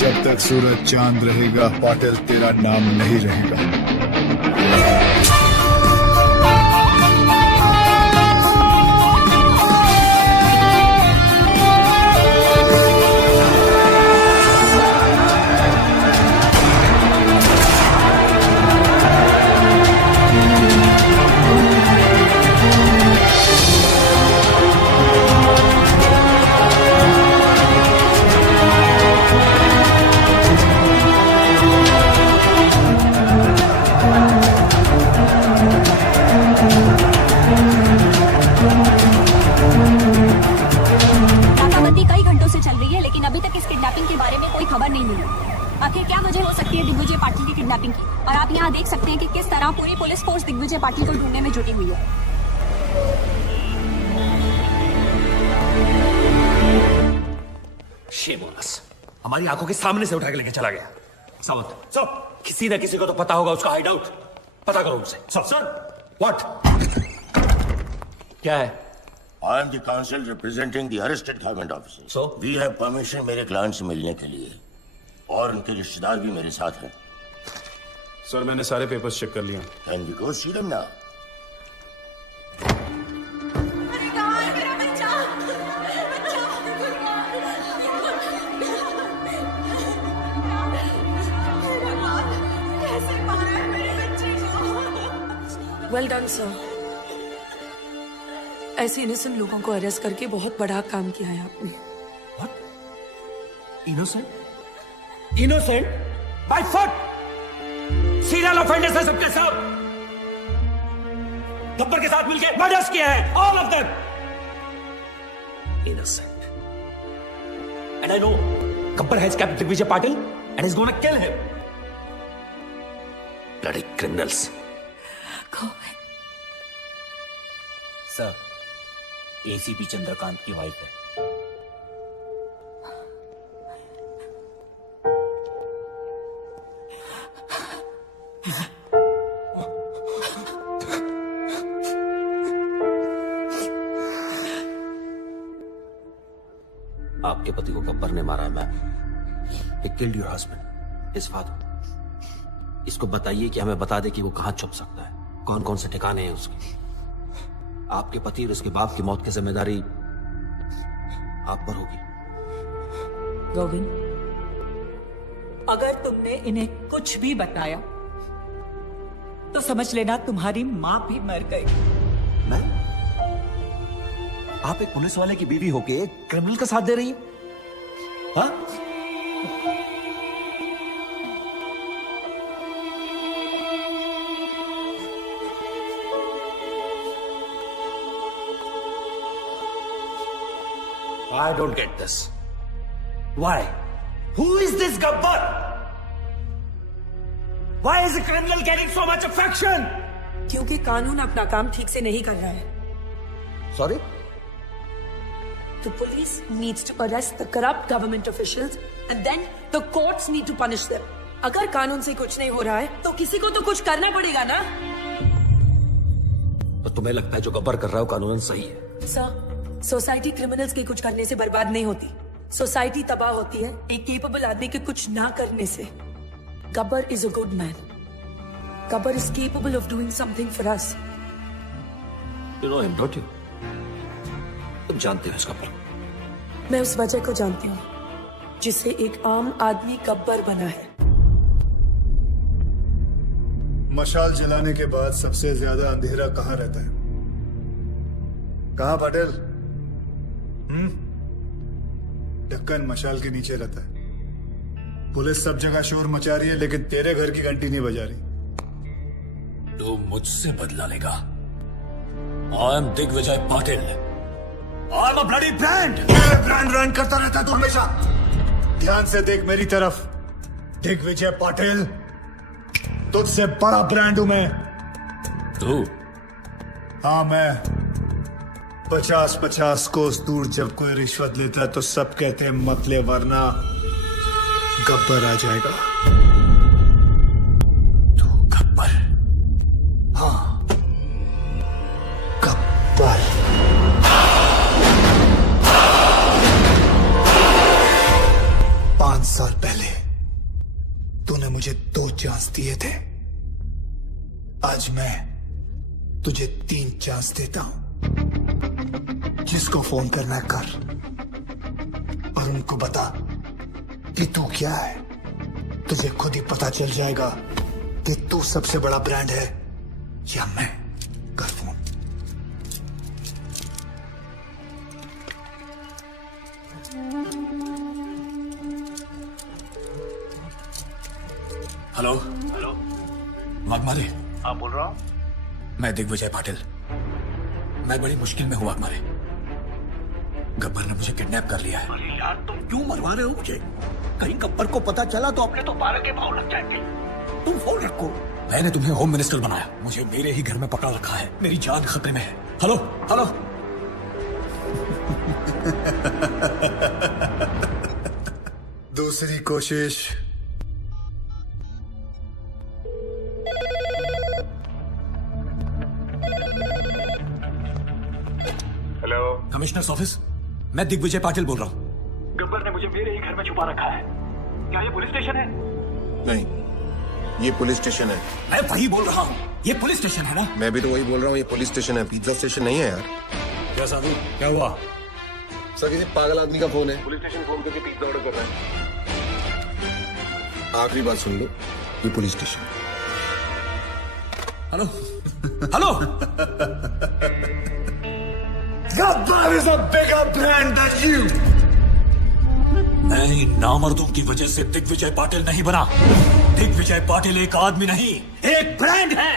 जब तक सूरज चांद रहेगा पाटिल तेरा नाम नहीं रहेगा। आखिर क्या वजह हो सकती है दिग्विजय पाटिल की किडनैपिंग की, और आप यहाँ देख सकते हैं कि किस तरह पूरी पुलिस फोर्स दिग्विजय पाटिल को ढूंढने में जुटी हुई है। शेमोनस हमारी आंखों के सामने से उठा के लेके चला गया। सावंत सर, किसी न किसी को तो पता होगा उसका हाइड आउट, पता करो उनसे। सर व्हाट क्या है? I am the counsel representing the arrested government officers. So? We have permission मेरे क्लाइंट से मिलने के लिए, और उनके रिश्तेदार भी मेरे साथ हैं। सर मैंने सारे पेपर्स चेक कर लिया। Can we go see them now? Well done sir, ऐसे इनोसेंट लोगों को अरेस्ट करके बहुत बड़ा काम किया है आपने। Innocent? Innocent? By foot! Serial offenders हैं सबके सब। गब्बर के साथ मिलकर मर्डर्स किए हैं, all of them. Innocent. And I know Gabbar has kept Digvijay Patil and is gonna kill him. Bloody criminals. Sir, ACP Chandrakant की वाइफ है। आपके पति को गब्बर ने मारा है, ma'am. He killed your husband, his father. इसको बताइए कि हमें बता दे कि वो कहां छुप सकता है, कौन कौन से ठिकाने हैं उसके। आपके पति और उसके बाप की मौत की जिम्मेदारी आप पर होगी। गोविंद, अगर तुमने इन्हें कुछ भी बताया तो समझ लेना तुम्हारी मां भी मर गई। आप एक पुलिस वाले की बीवी होके एक क्रिमिनल का साथ दे रही है? हाँ? I don't get this. Why? Who is this Gabbar? Why is a criminal getting so much affection? क्योंकि कानून अपना काम ठीक से नहीं कर रहा है। Sorry? The police needs to arrest the corrupt government officials and then the courts need to punish them. अगर कानून से कुछ नहीं हो रहा है तो किसी को तो कुछ करना पड़ेगा ना। तो तुम्हें लगता है जो गब्बर कर रहा है वो कानूनन सही है? सर, सोसाइटी क्रिमिनल्स के कुछ करने से बर्बाद नहीं होती, सोसाइटी तबाह होती है एक केपेबल आदमी के कुछ ना करने से। Gabbar is a good man. Gabbar is capable of doing something for us. You know him, don't you? तुम जानते हो इस गब्बर? मैं उस वजह को जानती हूँ जिससे एक आम आदमी गब्बर बना है। मशाल जलाने के बाद सबसे ज्यादा अंधेरा कहाँ रहता है? कहाँ पटेल? ढक्कन मशाल के नीचे रहता है। पुलिस सब जगह शोर मचा रही है लेकिन तेरे घर की घंटी नहीं बजा रही। तो मुझसे बदला लेगा। I am Digvijay Patil. I am a bloody brand। Brand run करता रहता है तू हमेशा। ध्यान से देख मेरी तरफ। दिग्विजय पाटिल, तुझसे बड़ा ब्रांड हूं मैं। तू? हाँ मैं। 50-50 कोस दूर जब कोई रिश्वत लेता है तो सब कहते हैं मत ले वरना गब्बर आ जाएगा। तू गब्बर? हाँ, गब्बर। पांच साल पहले तूने मुझे 2 चांस दिए थे। आज मैं तुझे 3 चांस देता हूं। जिसको फोन करना है कर और उनको बता कि तू क्या है। तुझे खुद ही पता चल जाएगा कि तू सबसे बड़ा ब्रांड है या मैं। कर फोन। Hello hello, Waghmare. हाँ बोल रहा हूँ। मैं दिग्विजय पाटिल। मैं बड़ी मुश्किल में हूँ वाघमारे। गब्बर ने मुझे किडनैप कर लिया है। अरे यार तुम क्यों मरवा रहे हो मुझे? कहीं गब्बर को पता चला तो अपने तो 12 के भाव लग जाएंगे। तुम फोन रखो। मैंने तुम्हें होम मिनिस्टर बनाया, मुझे मेरे ही घर में पकड़ा रखा है। मेरी जान खतरे में है। Hello hello. दूसरी कोशिश। Hello, commissioners office. मैं दिग्विजय पाटिल बोल रहा हूँ। गब्बर ने मुझे मेरे ही घर में छुपा रखा है। क्या ये पुलिस स्टेशन है? नहीं, ये पुलिस स्टेशन है। मैं वही बोल रहा हूँ, ये पुलिस स्टेशन है ना? मैं भी तो वही बोल रहा हूँ, ये पुलिस स्टेशन है, पिज्जा स्टेशन नहीं है यार। क्या साधु, क्या हुआ? सर किसी पागल आदमी का फोन है। पुलिस स्टेशन फोन करके पिज्जा ऑर्डर कर रहा है। आखिरी बात सुन लो, ये police station. Hello hello. Gabbar is a bigger brand than you. मैं इन नामर्दों की वजह से दिग्विजय पाटिल नहीं बना। दिग्विजय पाटिल एक आदमी नहीं, एक ब्रांड है।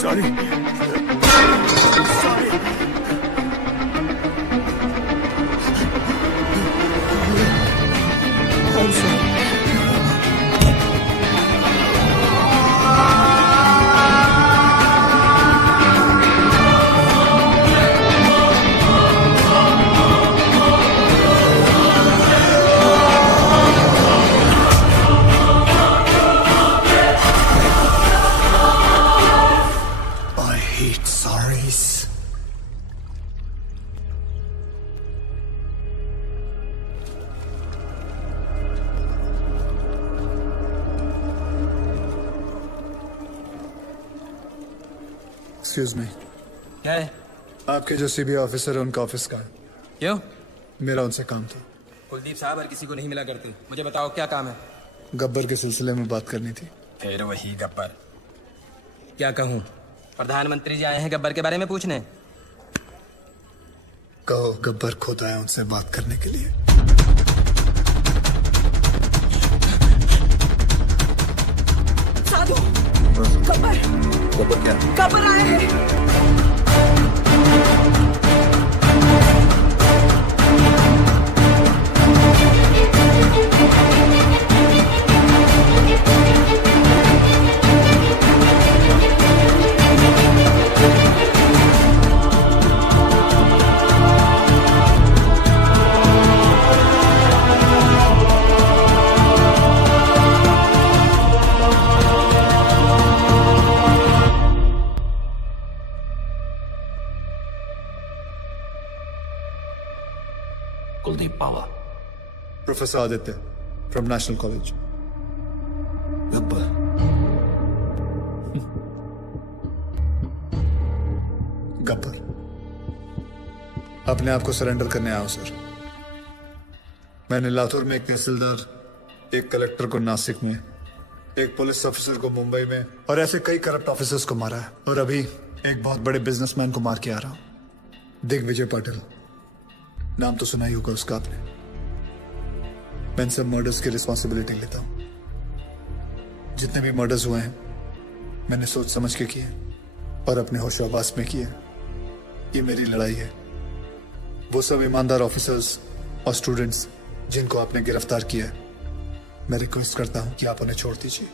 Sorry I hate sorries. Excuse me. क्या है? आपके जो सीबीआई ऑफिसर है उनका ऑफिस का है। क्यों? मेरा उनसे काम था। कुलदीप साहब हर किसी को नहीं मिला करते। मुझे बताओ क्या काम है? गब्बर के सिलसिले में बात करनी थी। फिर वही गब्बर। क्या कहूँ? प्रधानमंत्री जी आए हैं गब्बर के बारे में पूछने। कहो गब्बर खुद आया उनसे बात करने के लिए। साधु, गब्बर गब्बर क्या? गब्बर आए हैं। Kuldeep Pawa. Professor Aditya from national college. Gabbar Gabbar अपने आप को सरेंडर करने आया हूं सर। मैंने लातूर में एक तहसीलदार, एक कलेक्टर को नासिक में, एक पुलिस ऑफिसर को मुंबई में और ऐसे कई करप्ट ऑफिसर्स को मारा है। और अभी एक बहुत बड़े बिजनेसमैन को मार के आ रहा हूं, दिग्विजय पाटिल। नाम तो सुना ही होगा उसका आपने। मैं इन सब मर्डर्स की रिस्पॉन्सिबिलिटी लेता हूं। जितने भी मर्डर्स हुए हैं मैंने सोच समझ के किए और अपने होशाबास में किए। ये मेरी लड़ाई है। वो सब ईमानदार ऑफिसर्स और स्टूडेंट्स जिनको आपने गिरफ्तार किया है, मैं रिक्वेस्ट करता हूं कि आप उन्हें छोड़ दीजिए।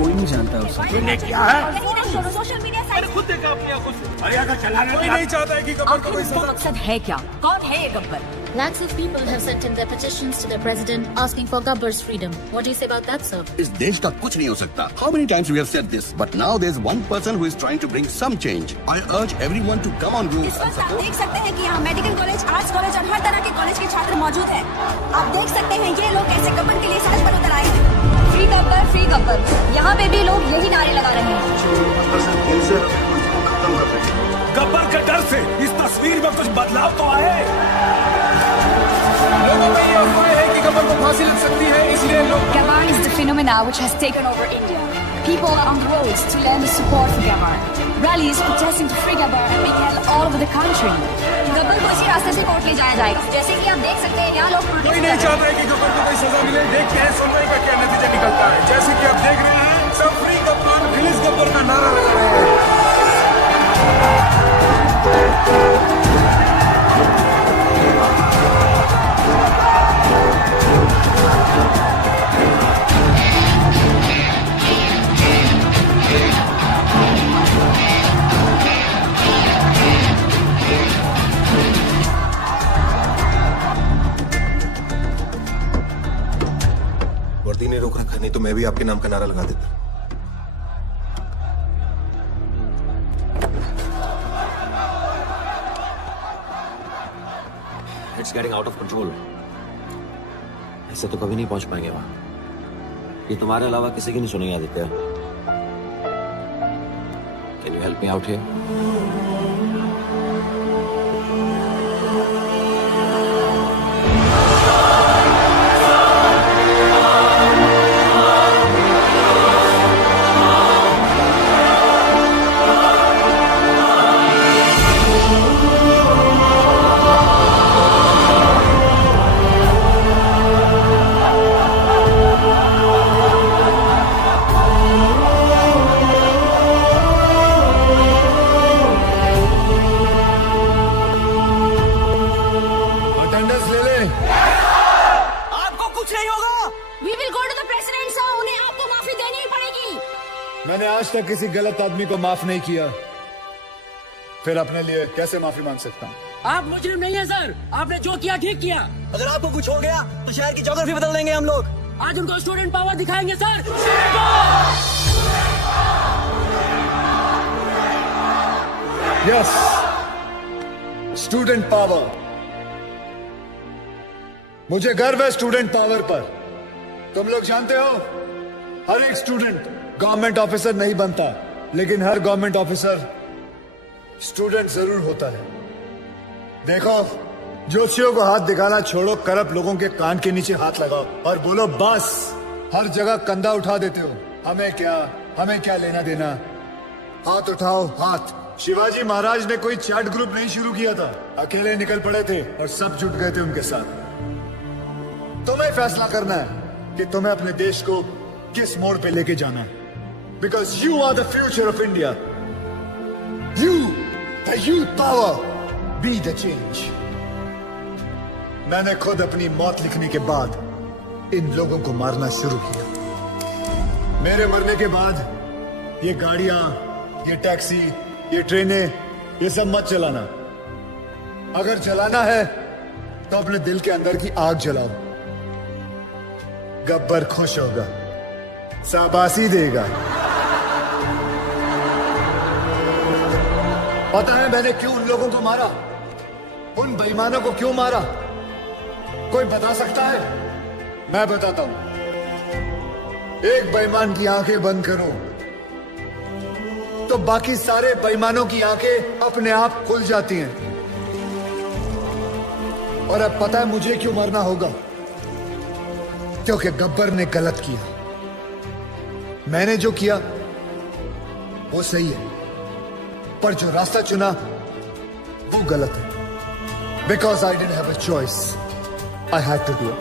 कोई नहीं जानता उसे। तूने क्या है? सोशल मीडिया साइट खुद देखा अपनी आंखों से। अरे अगर चलाने कोई नहीं चाहता है कि गब्बर को कोई सजा। मकसद है क्या? कौन है ये Gabbar? Lakhs of people have sent in their petitions to their president asking for Gabbar's freedom. What do you say about that, sir? इस देश का कुछ नहीं हो सकता. How many times we have said this? But now there's one person who is trying to bring some change. I urge everyone to come on roofs and आप support. देख सकते हैं कि यहाँ मेडिकल कॉलेज, आर्ट्स कॉलेज और हर तरह के college के छात्र मौजूद हैं। आप देख सकते हैं ये लोग कैसे गब्बर के लिए सड़क पर उतर आए हैं। Free Gabbar, free Gabbar. यहाँ पे भी लोग यही नारे लगा रहे हैं। गब्बर के डर से इस तस्वीर में कुछ बदलाव तो आए। लोगों में ये अफवाह है कि गब्बर को फांसी लग सकती है, इसलिए लोग Gabbar is the phenomena which has taken over India. People are on the roads to lend support for Gabbar. Rallies protesting to free Gabbar are being held all over the country. Gabbar को इसी रास्ते से court ले जाया जाएगा। जैसे कि आप देख सकते हैं यहाँ लोग कोई नहीं चाहता है कि गब्बर को कोई सजा मिले। देखते हैं सुनवाई का क्या नतीजा निकलता है। जैसे कि आप देख रहे हैं, सब फ्री गब्बर, रिलीज गब्बर का नारा लगा रहे हैं। वर्दी ने रोक रखा, नहीं तो मैं भी आपके नाम का नारा लगा देता। It's getting out of control. ऐसे तो कभी नहीं पहुंच पाएंगे वहां। ये तुम्हारे अलावा किसी की नहीं सुनेंगे Aditya. Can you help me out here? नहीं? आपको कुछ नहीं होगा। We will go to the president, sir. उन्हें आपको माफी देनी ही पड़ेगी। मैंने आज तक किसी गलत आदमी को माफ नहीं किया, फिर अपने लिए कैसे माफी मांग सकता हूँ? आप मुजरिम नहीं है सर, आपने जो किया ठीक किया। अगर आपको कुछ हो गया तो शहर की ज्योग्राफी बदल देंगे हम लोग। आज उनको स्टूडेंट पावर दिखाएंगे सर। Yes, student power. मुझे गर्व है स्टूडेंट पावर पर। तुम लोग जानते हो, हर एक स्टूडेंट गवर्नमेंट ऑफिसर नहीं बनता, लेकिन हर गवर्नमेंट ऑफिसर स्टूडेंट जरूर होता है। देखो, जोशियों को हाथ दिखाना छोड़ो, करप्ट लोगों के कान के नीचे हाथ लगाओ और बोलो बस। हर जगह कंधा उठा देते हो, हमें क्या लेना देना। हाथ उठाओ, हाथ। शिवाजी महाराज ने कोई चैट ग्रुप नहीं शुरू किया था, अकेले निकल पड़े थे और सब जुट गए थे उनके साथ। तुम्हें फैसला करना है कि तुम्हें अपने देश को किस मोड़ पे लेके जाना है, because you are the future of India. You, the youth power, be the change. मैंने खुद अपनी मौत लिखने के बाद इन लोगों को मारना शुरू किया। मेरे मरने के बाद ये गाड़ियां, ये टैक्सी, ये ट्रेनें, ये सब मत चलाना। अगर चलाना है तो अपने दिल के अंदर की आग जलाओ। गब्बर खुश होगा, शाबाशी देगा। पता है मैंने क्यों उन लोगों को मारा, उन बेईमानों को क्यों मारा? कोई बता सकता है? मैं बताता हूं। एक बेईमान की आंखें बंद करो तो बाकी सारे बेईमानों की आंखें अपने आप खुल जाती हैं। और अब पता है मुझे क्यों मरना होगा? क्योंकि गब्बर ने गलत किया। मैंने जो किया वो सही है, पर जो रास्ता चुना वो गलत है। Because I didn't have a choice, I had to do it.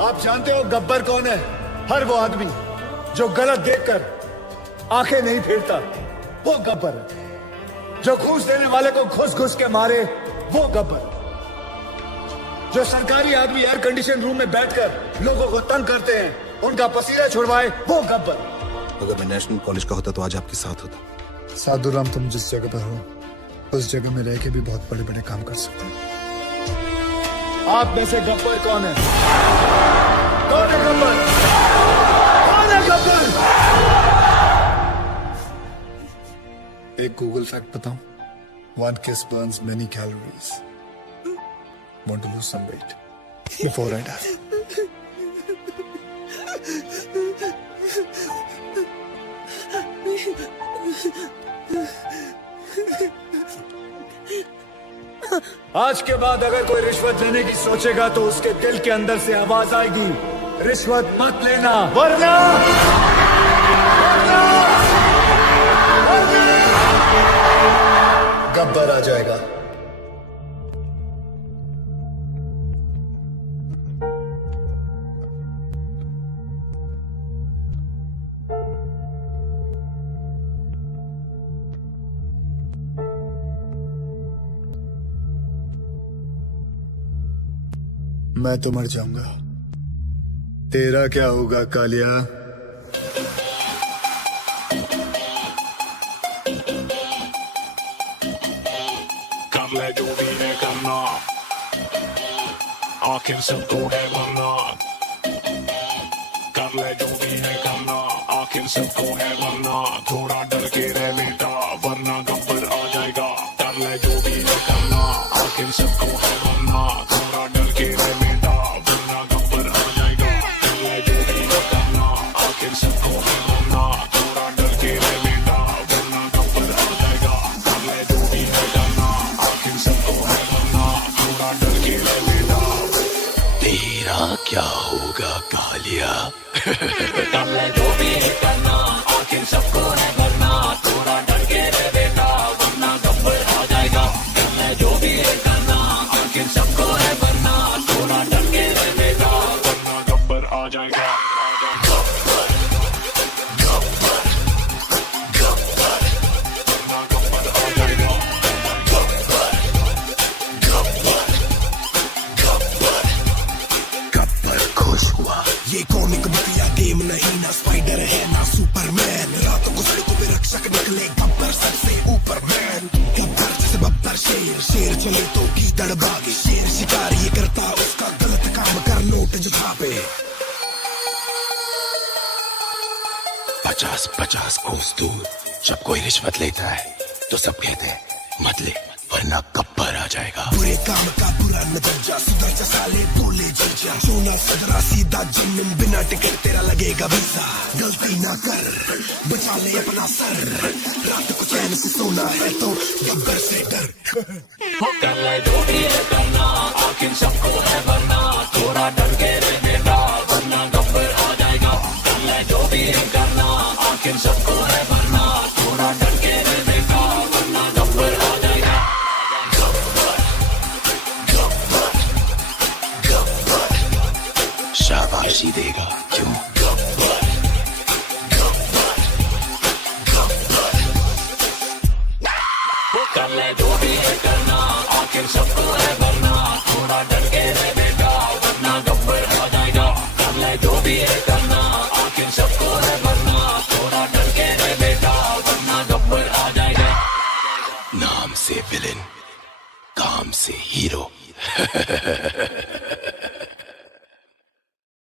आप जानते हो गब्बर कौन है? हर वो आदमी जो गलत देखकर आंखें नहीं फेरता, वो गब्बर है। जो घूस देने वाले को घुस घुस के मारे, वो गब्बर। जो सरकारी आदमी एयर कंडीशन रूम में बैठकर लोगों को तंग करते हैं, उनका पसीना छुड़वाए, वो गब्बर। अगर मैं नेशनल कॉलेज का होता तो आज आपके साथ होता। साधुराम, तुम जिस जगह पर हो उस जगह में रह के भी बहुत बड़े बड़े काम कर सकते हो। आप में से गब्बर कौन है? कौन है गब्बर? कौन है गब्बर? एक गूगल फैक्ट बताऊं? One kiss burns many calories. Want to lose some weight before I die? आज के बाद अगर कोई रिश्वत लेने की सोचेगा तो उसके दिल के अंदर से आवाज आएगी, रिश्वत मत लेना, वरना गब्बर आ जाएगा। मैं तो मर जाऊंगा, तेरा क्या होगा कालिया? कर ले जो भी है करना, आखिर सबको है मरना। कर ले जो भी है करना, आखिर सबको है मरना। थोड़ा डर के रह बेटा, वरना गब्बर आ जाएगा। कर ले जो भी है करना, आखिर सबको है मरना। थोड़ा डर के रह बेटा, वरना गब्बर आ जाएगा। कर ले जो भी है करना, आखिर सबको है मरना। थोड़ा डर के रह बेटा, वरना गब्बर आ जाएगा। कर ले जो भी है करना, आखिर सबको है मरना। थोड़ा डर के रह बेटा, तेरा क्या होगा कालिया? कर ले जो भी है करना, आखिर सबको है मरना। थोड़ा डर के रह बेटा, वरना गब्बर आ जाएगा। कर ले जो भी है करना, आखिर सबको है मरना। थोड़ा डर के रह बेटा, वरना गब्बर आ जाएगा। ये कॉमिक बतिया गेम नहीं, ना स्पाइडर है ना सुपरमैन। रातों को सड़कों पे रक्षक निकले गब्बर सबसे ऊपर मैन। गब्बर जैसे बब्बर शेर, शेर चले तो गीदड़ भागे। शेर शिकार ये करता उसका गलत काम कर नोट जो छापे। 50-50 कोस दूर जब कोई रिश्वत लेता है तो सब कहते हैं मत ले वरना गब्बर आ जाएगा। बुरे काम का बुरा नतीजा, सुधर जा साले बोले जीजा। सोना सदरा सीधा जमीन, बिना टिकट तेरा लगेगा वीजा। गलती ना कर बचा ले अपना सर, रात को चैन से सोना है तो गब्बर से डर। कर ले जो भी है करना, आखिर सबको है वरना। थोड़ा डर के रह बेटा वरना गब्बर आ जाएगा। कर ले जो भी है करना, आखिर सबको है वरना। थोड़ा डर के रह बेटा वरना गब्बर आ जाएगा। शाबाशी देगा क्यों? कर ले जो भी है करना, आखिर सबको है वरना। थोड़ा डर के रह बेटा वरना गब्बर आ जाएगा। कर ले जो भी है करना, आखिर सबको है वरना। थोड़ा डर के रह बेटा वरना गब्बर आ जाएगा। नाम से विलेन, काम से हीरो।